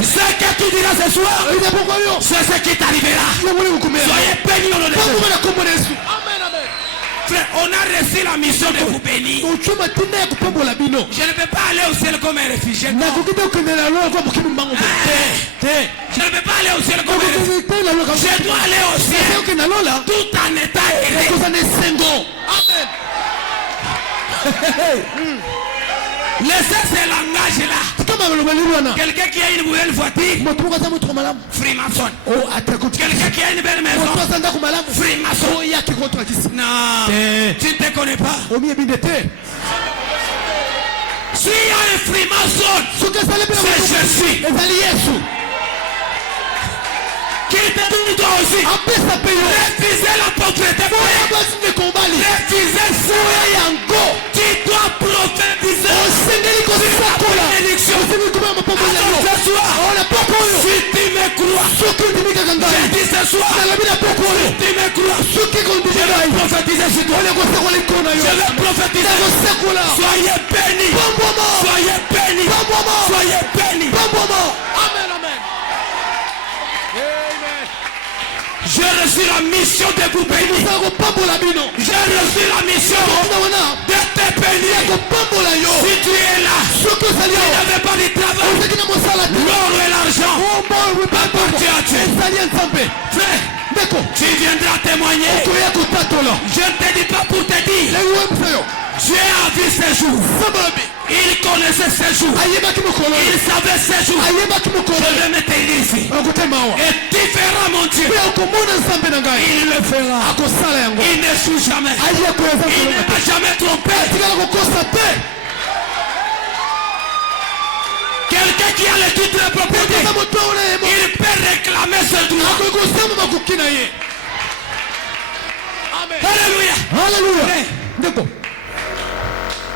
Ce que tu diras ce soir, c'est ce qui t'arrivera. Soyez bénis au nom de Jésus. Frère, on a reçu la mission de vous bénir. Je ne peux pas aller au ciel comme un réfugié. Je ne peux pas aller au ciel comme un réfugié. Je dois aller au ciel tout en état aidé. Amen. Laissez ce langage-là. Quelqu'un qui a une nouvelle voiture, frimaçon. Quelqu'un qui a une belle maison, frimaçon. Non, tu ne te connais pas. S'il y a un Freemason, c'est Jésus. Qui te dit toi aussi? Refusez la pauvreté. Refusez ça. Tu dois prophétiser. Bénédiction. Alors ce soir, si tu me crois, je dis ce soir, si tu me crois, je vais prophétiser sur toi. Je vais prophétiser. Soyez bénis. Soyez bénis. Soyez bénis. Amen, amen. J'ai reçu la mission de vous bénir. J'ai reçu la mission de te bénir. Si tu es là, tu n'avais pas de travail, l'or et l'argent appartient à Dieu. Frère, tu viendras témoigner. Je ne te dis pas pour te dire. Dieu a vu ces jours. Il connaissait ces jours. Il savait ces jours. Je vais me tenir ici. Et tu feras mon Dieu. Il le fera. Il n'échoue jamais. Il ne va jamais tromper. Quelqu'un qui a le titre de propriété, il peut réclamer ce droit. Alléluia. Alléluia.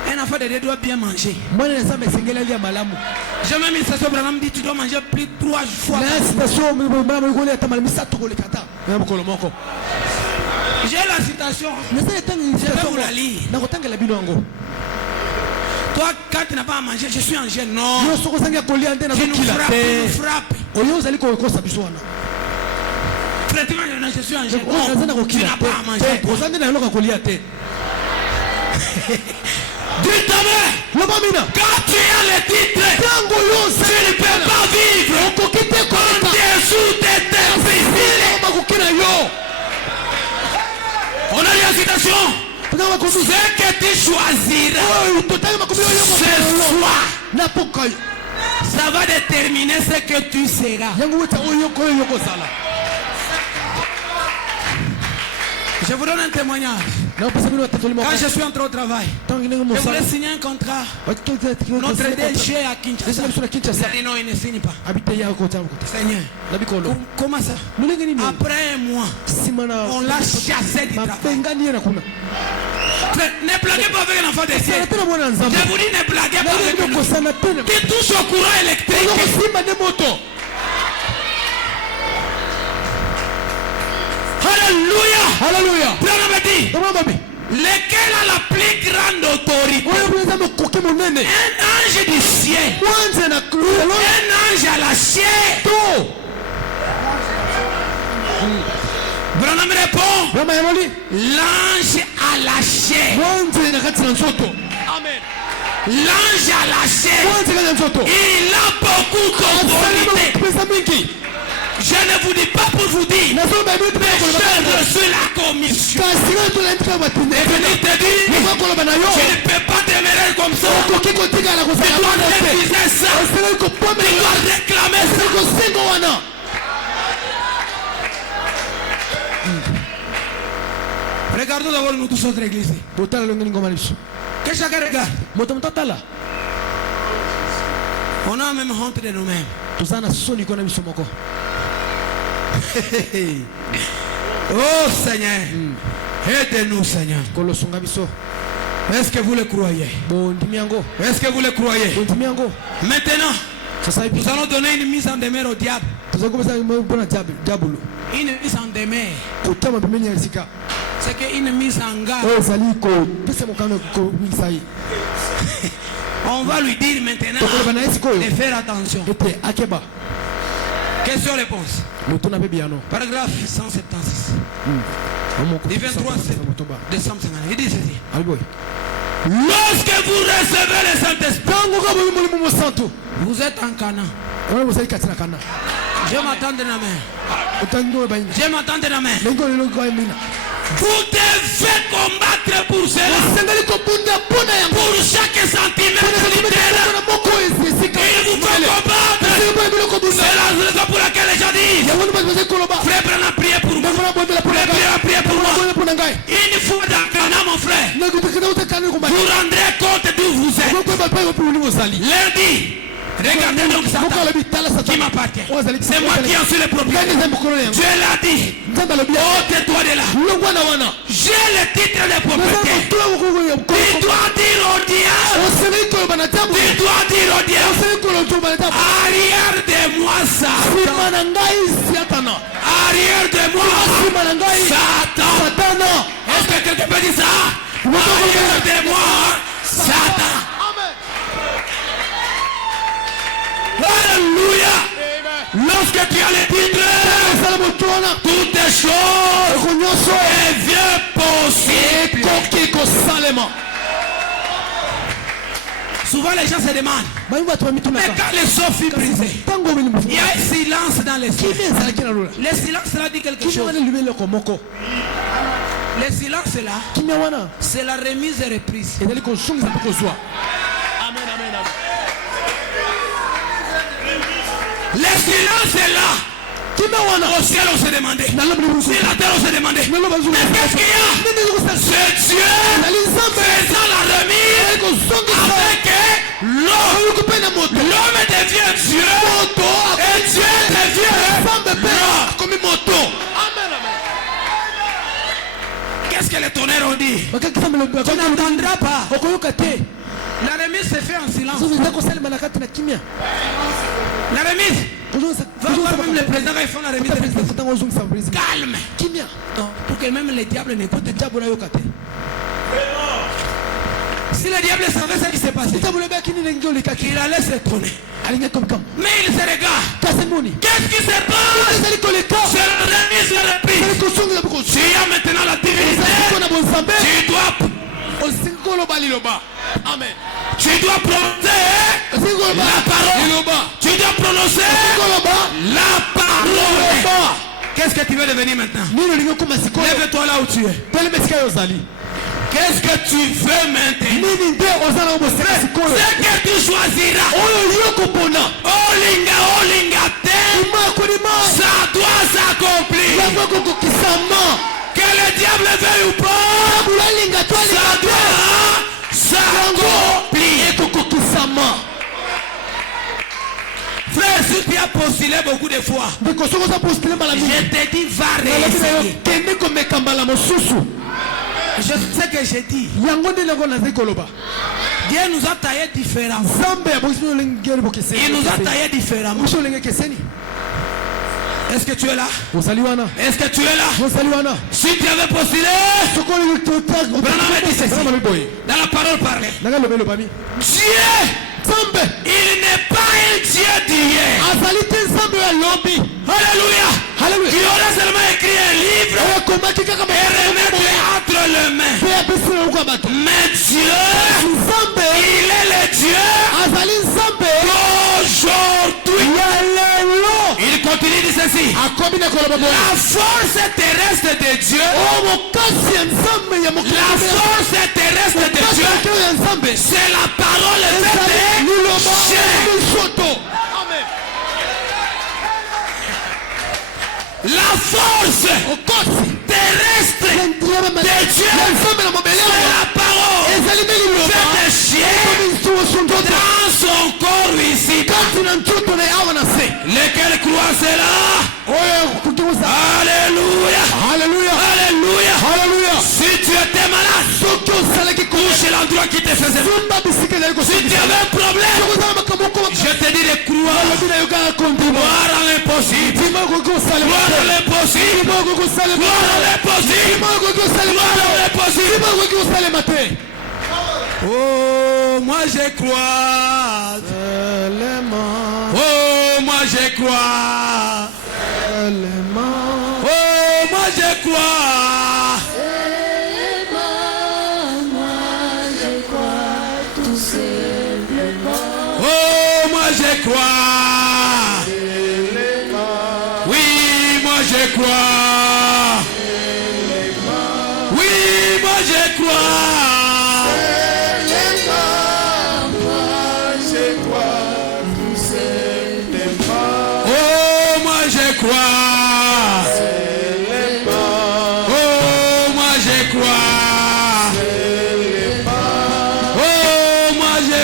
Un enfant de Dieu doit bien manger. Je me mis ça sur Branham dit tu dois manger plus 3 fois. J'ai la citation. Je vais vous la lire. Toi quand tu n'as pas à manger, je suis en gêne. Non. Tu nous frappes. Frère, je suis en gêne. Tu n'as pas à manger. Dis ta main. Quand tu as le titre, tu ne peux pas vivre en dessous de tes privilèges. On a la citation. Ce que tu choisiras ce soir, ça va déterminer ce que tu seras. Je vous donne un témoignage. Quand je suis entré au travail, je voulais signer un contrat. Notre DG à Kinshasa. Non, il ne signe pas. Seigneur, comment ça? Après un mois, on l'a chassé du travail. Ne blaguez pas avec un enfant de Dieu. Je vous dis, ne blaguez pas avec lui. Qui touche au courant électrique. Alléluia. Alléluia. Lequel a la plus grande autorité? Un ange du ciel. Un ange à la chair. Branham répond. L'ange à la chair. Amen. L'ange à la chair. Il a beaucoup d'autorité. Je ne vous dis pas pour vous dire, mais j'ai reçu la commission. Et venir te dire, je ne peux pas demeurer comme ça. Tu dois refuser ça. Tu dois réclamer ça. Regardons d'abord nous tous notre église. Que chacun regarde. On a même honte de nous-mêmes. Oh Seigneur, aide-nous Seigneur. Est-ce que vous le croyez? Est-ce que vous le croyez? Maintenant, nous allons donner une mise en demeure au diable. Une mise en demeure, c'est qu'une mise en garde. On va lui dire maintenant de faire attention. Question-réponse. Paragraphe 176. Du 23 décembre 50. Il dit ceci. Lorsque vous recevez le Saint-Esprit, vous êtes en Canaan. Je m'attends de la main. Je m'attends de la main. Vous devez combattre pour cela. Pour chaque centimètre littéraire. Il vous faut combattre. C'est la raison pour laquelle les gens disent, frère, prenez prier pour moi. Priez pour moi. Une fois dans Canaan, mon frère, vous rendrez compte d'où vous êtes. Lundi, regardez donc Satan qui m'appartient. C'est moi qui en suis le propriétaire. Dieu l'a dit. Ôte-toi de là. J'ai le titre de propriétaire. Tu dois dire au diable. Tu dois dire au diable. Arrière de moi, Satan. Arrière de moi, Satan. Est-ce que quelqu'un peut dire ça? Arrière de moi, Satan. Alléluia. Lorsque tu as le titre, toutes les choses deviennent possibles. Souvent les gens se demandent, mais quand le sceau fut brisé, il y a un silence dans l'esprit. Le silence là dit quelque chose. Le silence là, c'est la remise et reprise. Amen, amen, amen. Le silence est là. Au ciel on se demandait. Sur la terre on se demandait. Mais qu'est-ce qu'il y a? C'est Dieu faisant la remise avec l'homme. L'homme devient Dieu. Et Dieu devient l'homme. Qu'est-ce que les tonnerres ont dit? Tu n'entendras pas. La remise se fait en silence. La remise. Va voir même le président quand ils font la remise. Calme. Pour que même les diables n'écoutent. Si le diable savait ce qui s'est passé, il allait s'étonner. Mais il se regarde. Qu'est-ce qui se passe? C'est la remise et la reprise. Tu as maintenant la divinité. Tu dois. Amen. Tu dois prononcer la parole. Tu dois prononcer la parole. Qu'est-ce que tu veux devenir maintenant? Lève-toi là où tu es. Qu'est-ce que tu veux maintenant? Ce que tu choisiras. Ça doit s'accomplir. Que le diable veuille ou pas, ça doit s'accomplir. Frère, si tu as postulé beaucoup de fois, je te dis va réessayer. Je sais que j'ai dit. Dieu nous a taillé différemment. Il nous a taillé différemment. Est-ce que tu es là? Est-ce que tu es là? Si tu avais postulé, dans la parole parlée, Dieu, il n'est pas un Dieu d'hier. Alléluia. Tu aurais seulement écrit un livre et remettre entre les mains. Mais Dieu, il est le Dieu d'aujourd'hui. Il continue de ceci. La force terrestre de Dieu. La force terrestre de Dieu. C'est la parole faite chair. La force terrestre de Dieu. C'est la parole faite chair dans son corps ici. Lequel croit cela? Alléluia. Alléluia. Si tu étais malade, couche l'endroit qui te faisait mal. Si tu avais un problème, je te dis de croire. Croire à l'impossible. Croire à l'impossible. Croire à l'impossible. Oh, moi je crois. Oh, moi je crois. Oh, moi je crois. Oh, moi je crois. Oui, moi je crois. Oui, moi je crois. Oh, moi je crois. Oh, moi je crois. Oh, moi je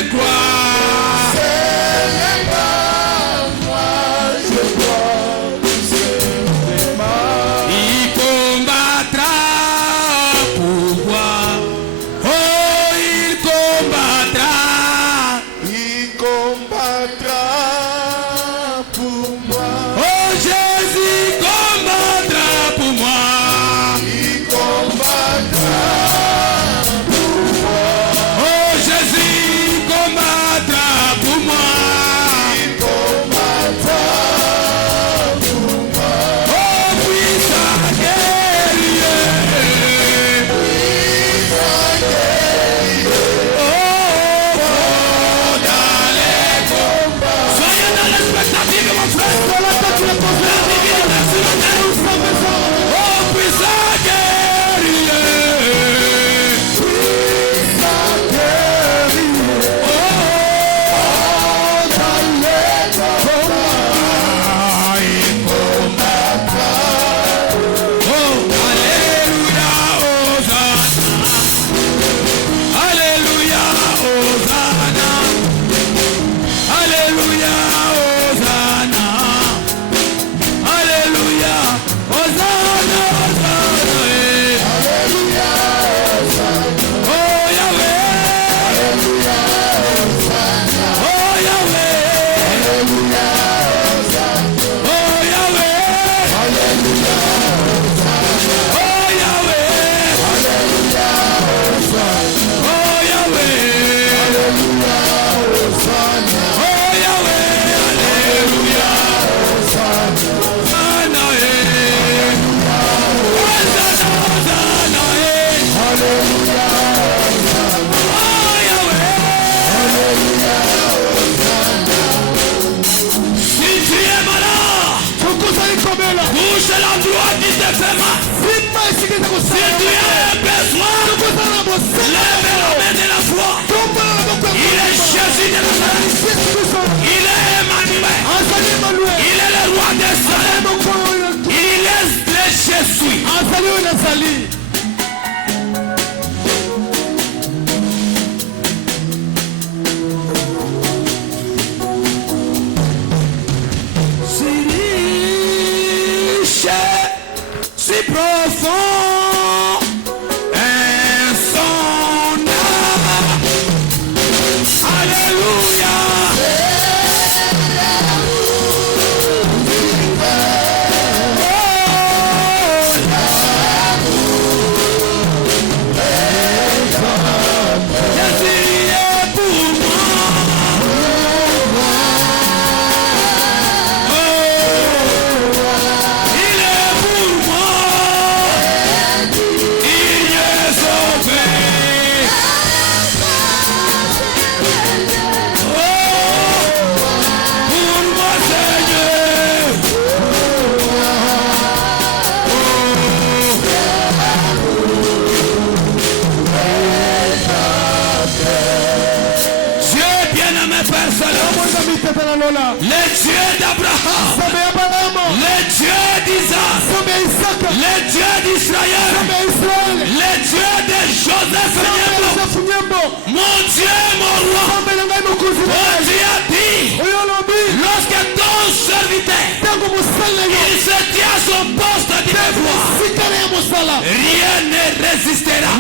Bouge l'endroit qui te fait mal. Si tu as besoin, lève la main de la foi. Il est Jésus de Nazareth. Il est Emmanuel. Il est le roi des Salem. Il est le Jésus. Si profond est son âme. Alléluia. Le Dieu d'Abraham, le Dieu d'Isaac, le Dieu d'Israël, le Dieu de Joseph, mon Dieu, mon roi, mon Dieu a dit, lorsque ton serviteur, il se tient à son poste de devoir, rien ne résistera.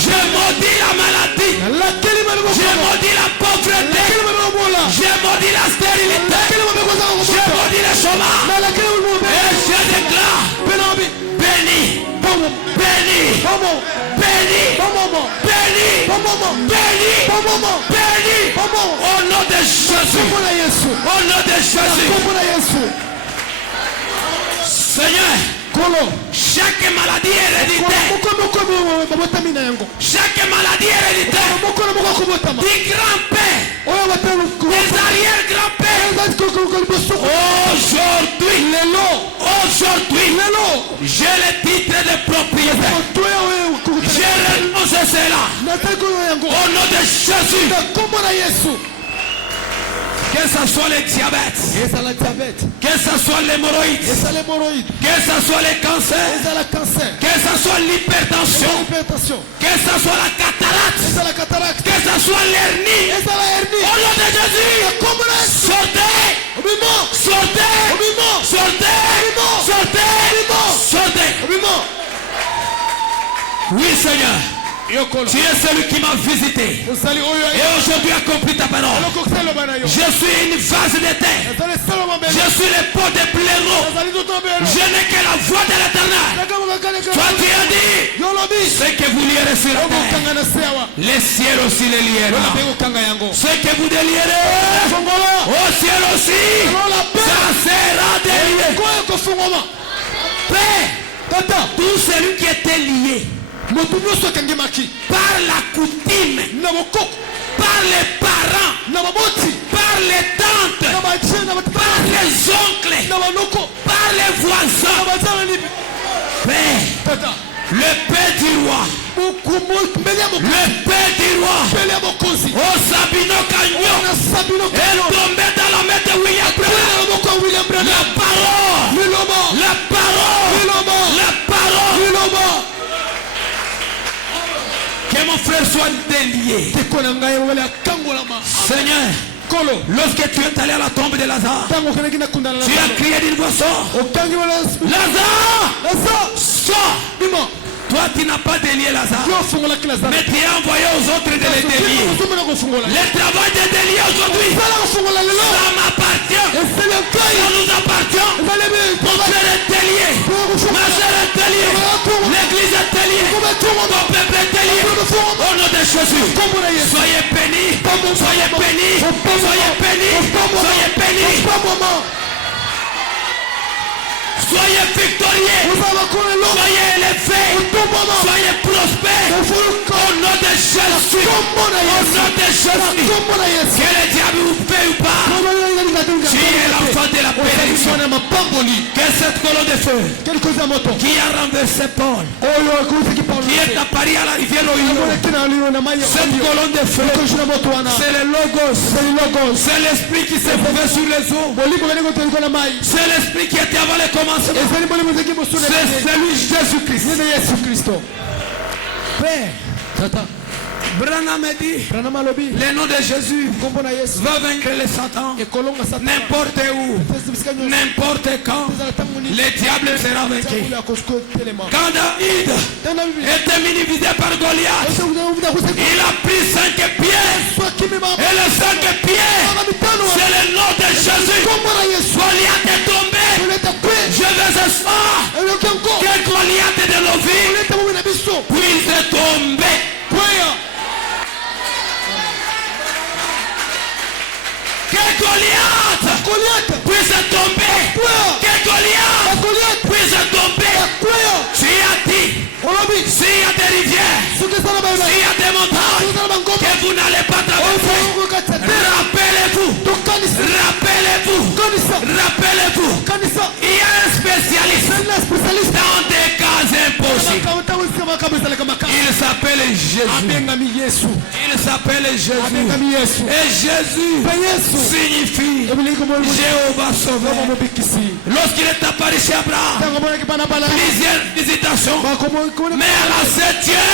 Je maudis la maladie, je maudis la pauvreté, je maudis la stérilité, je maudis le chômage, et je déclare béni, béni, béni, béni, béni, au nom de Jésus, au nom de Jésus. Seigneur, chaque maladie héréditaire, chaque maladie héréditaire, du grand-père, des arrière-grands-pères, aujourd'hui, j'ai le titre de propriété. Je renonce à cela. Au nom de Jésus. Que ce soit le diabète. ezala diabète Que ce soit l'hémorroïde. ezala hémorroïde Que ce soit le cancer. ezala cancer Que ce soit l'hypertension. ezala hypertension Que ce soit la cataracte. ezala cataracte Que ce soit l'hernie. ezala hernie Au nom de Jésus. kombo na Yesu Sortez. obimo Sortez. obimo Sortez. Sortez. Sortez. obimo Oui, Seigneur. yokolo Tu es celui qui m'a visité. osali oyo Et aujourd'hui accompli ta parole. eloko kusaloba na yo Je suis une vase de terre. ezali esalo mabele Je suis le pot de blaireau. ezali toto mabele Je n'ai que la voix de l'éternel. Toi tu as dit yolobi ce que vous lierez sur la terre. okokanga na se awa Les ciels aussi les lieront. mpe kokanga yango Ce que vous délierez fongola au ciel aussi, ça sera délié. koyo kofungoma Père, tata tout celui qui était lié motu nyonso akangemaki par la coutume, na bokoko par les parents, na baboti par les tantes, na bajie na par les oncles, na banoko par les na voisins. bazala libi Père, tata le Père du roi, mbele ya mokonzi le Père du roi, mbele ya mokonzi oh Sabino Cagnon, na sabino est tombé dans la main de William Branham. na loboko ya William La Branham parole, liloba la parole, liloba la parole. liloba Que mon frère soit délié. teko na ngai wele akangolama Seigneur, kolo lorsque tu es allé à la tombe de Lazare, ntango okendaki na kundana na tu as crié d'une voix forte, okangi wala Lazare, laza sors. bima Toi, tu n'as pas délié Lazare, yo ofungolaki lazaro mais tu es envoyé aux autres de les délier. ozomela kofungola Le travail de délier aujourd'hui, sala kofungola lelo ça m'appartient. esili ya nkai Ça nous appartient. ezali Ton frère est délié. Ma soeur est déliée. L'église est déliée. Ton peuple est délié. Au nom de Jésus. Soyez bénis. Soyez bénis. Soyez bénis. Soyez bénis. Soyez victorieux. Soyez élevés. Soyez prospères. Au nom de Jésus. Au nom de Jésus. Que le diable vous paie ou pas. Tu es l'enfant de la bénédiction. Que cette colonne de feu qui a renversé Paul, qui est apparu à la rivière Oyo, cette colonne de feu, c'est le logos, c'est l'esprit qui s'est trouvé sur les eaux, c'est l'esprit qui était avant le commencement, c'est celui Jésus-Christ. Père, Branham a dit, le nom de Jésus va vaincre les Satan n'importe où, n'importe quand, le diable sera vaincu. Quand David était minimisé par Goliath, il a pris 5 pierres, et les 5 pierres, c'est le nom de Jésus. Goliath est tombé. Je vais asseoir que Goliath de nos vies puisse tomber. Que Goliath puisse tomber. Que Goliath puisse tomber. Tu as dit, s'il y a des rivières, s'il y a des montagnes que vous n'allez pas traverser, rappelez-vous, il y a un spécialiste dans des cas impossibles. Il s'appelle Jésus. Il s'appelle Jésus. Et Jésus signifie Jéhovah Sauveur. Lorsqu'il est apparu chez Abraham, plusieurs visitations, mais à la 7e,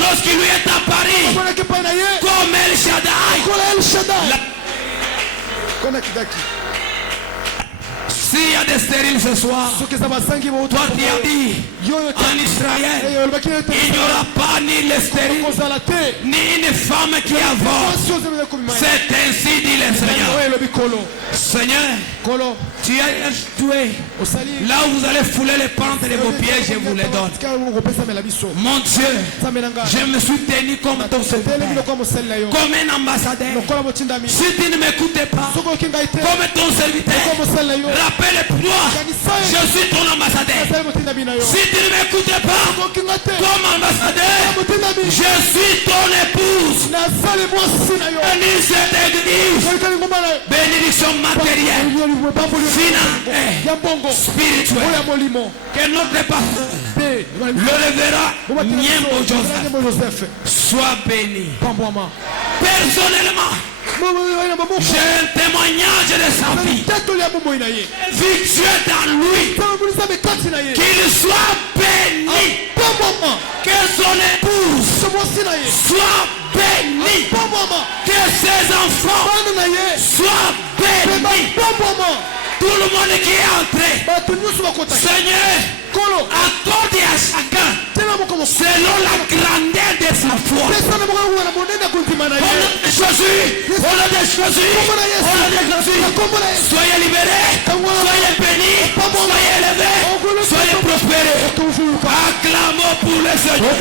lorsqu'il lui est apparu comme El Shaddai, s'il y a des stériles ce soir, toi tu as dit en Israël, il n'y aura pas ni les stériles, ni une femme qui avorte. C'est ainsi dit le Seigneur. Seigneur, tu as joué. Là où vous allez fouler les pentes de vos pieds, je vous les donne. Mon Dieu, je me suis tenu comme ton serviteur, comme un ambassadeur. Si tu ne m'écoutes pas, comme ton serviteur, rappelle-toi, je suis ton ambassadeur. Si tu ne m'écoutes pas, comme ambassadeur, je suis ton épouse. Bénis cette église. Bénédiction matérielle, financière, spirituelle. Que notre pasteur, le révérend Niembo Joseph, soit béni. Personnellement, J'ai un témoignage de sa vie. Victueux dans lui. Qu'il soit béni. Que son épouse soit bénie. Que ses enfants soient bénis. Tout le monde qui est entré, Seigneur, accorde à chacun selon la grandeur de sa foi. Au nom de Jésus, soyez libérés, soyez bénis, soyez élevés, soyez prospérés. Acclamons pour le Seigneur.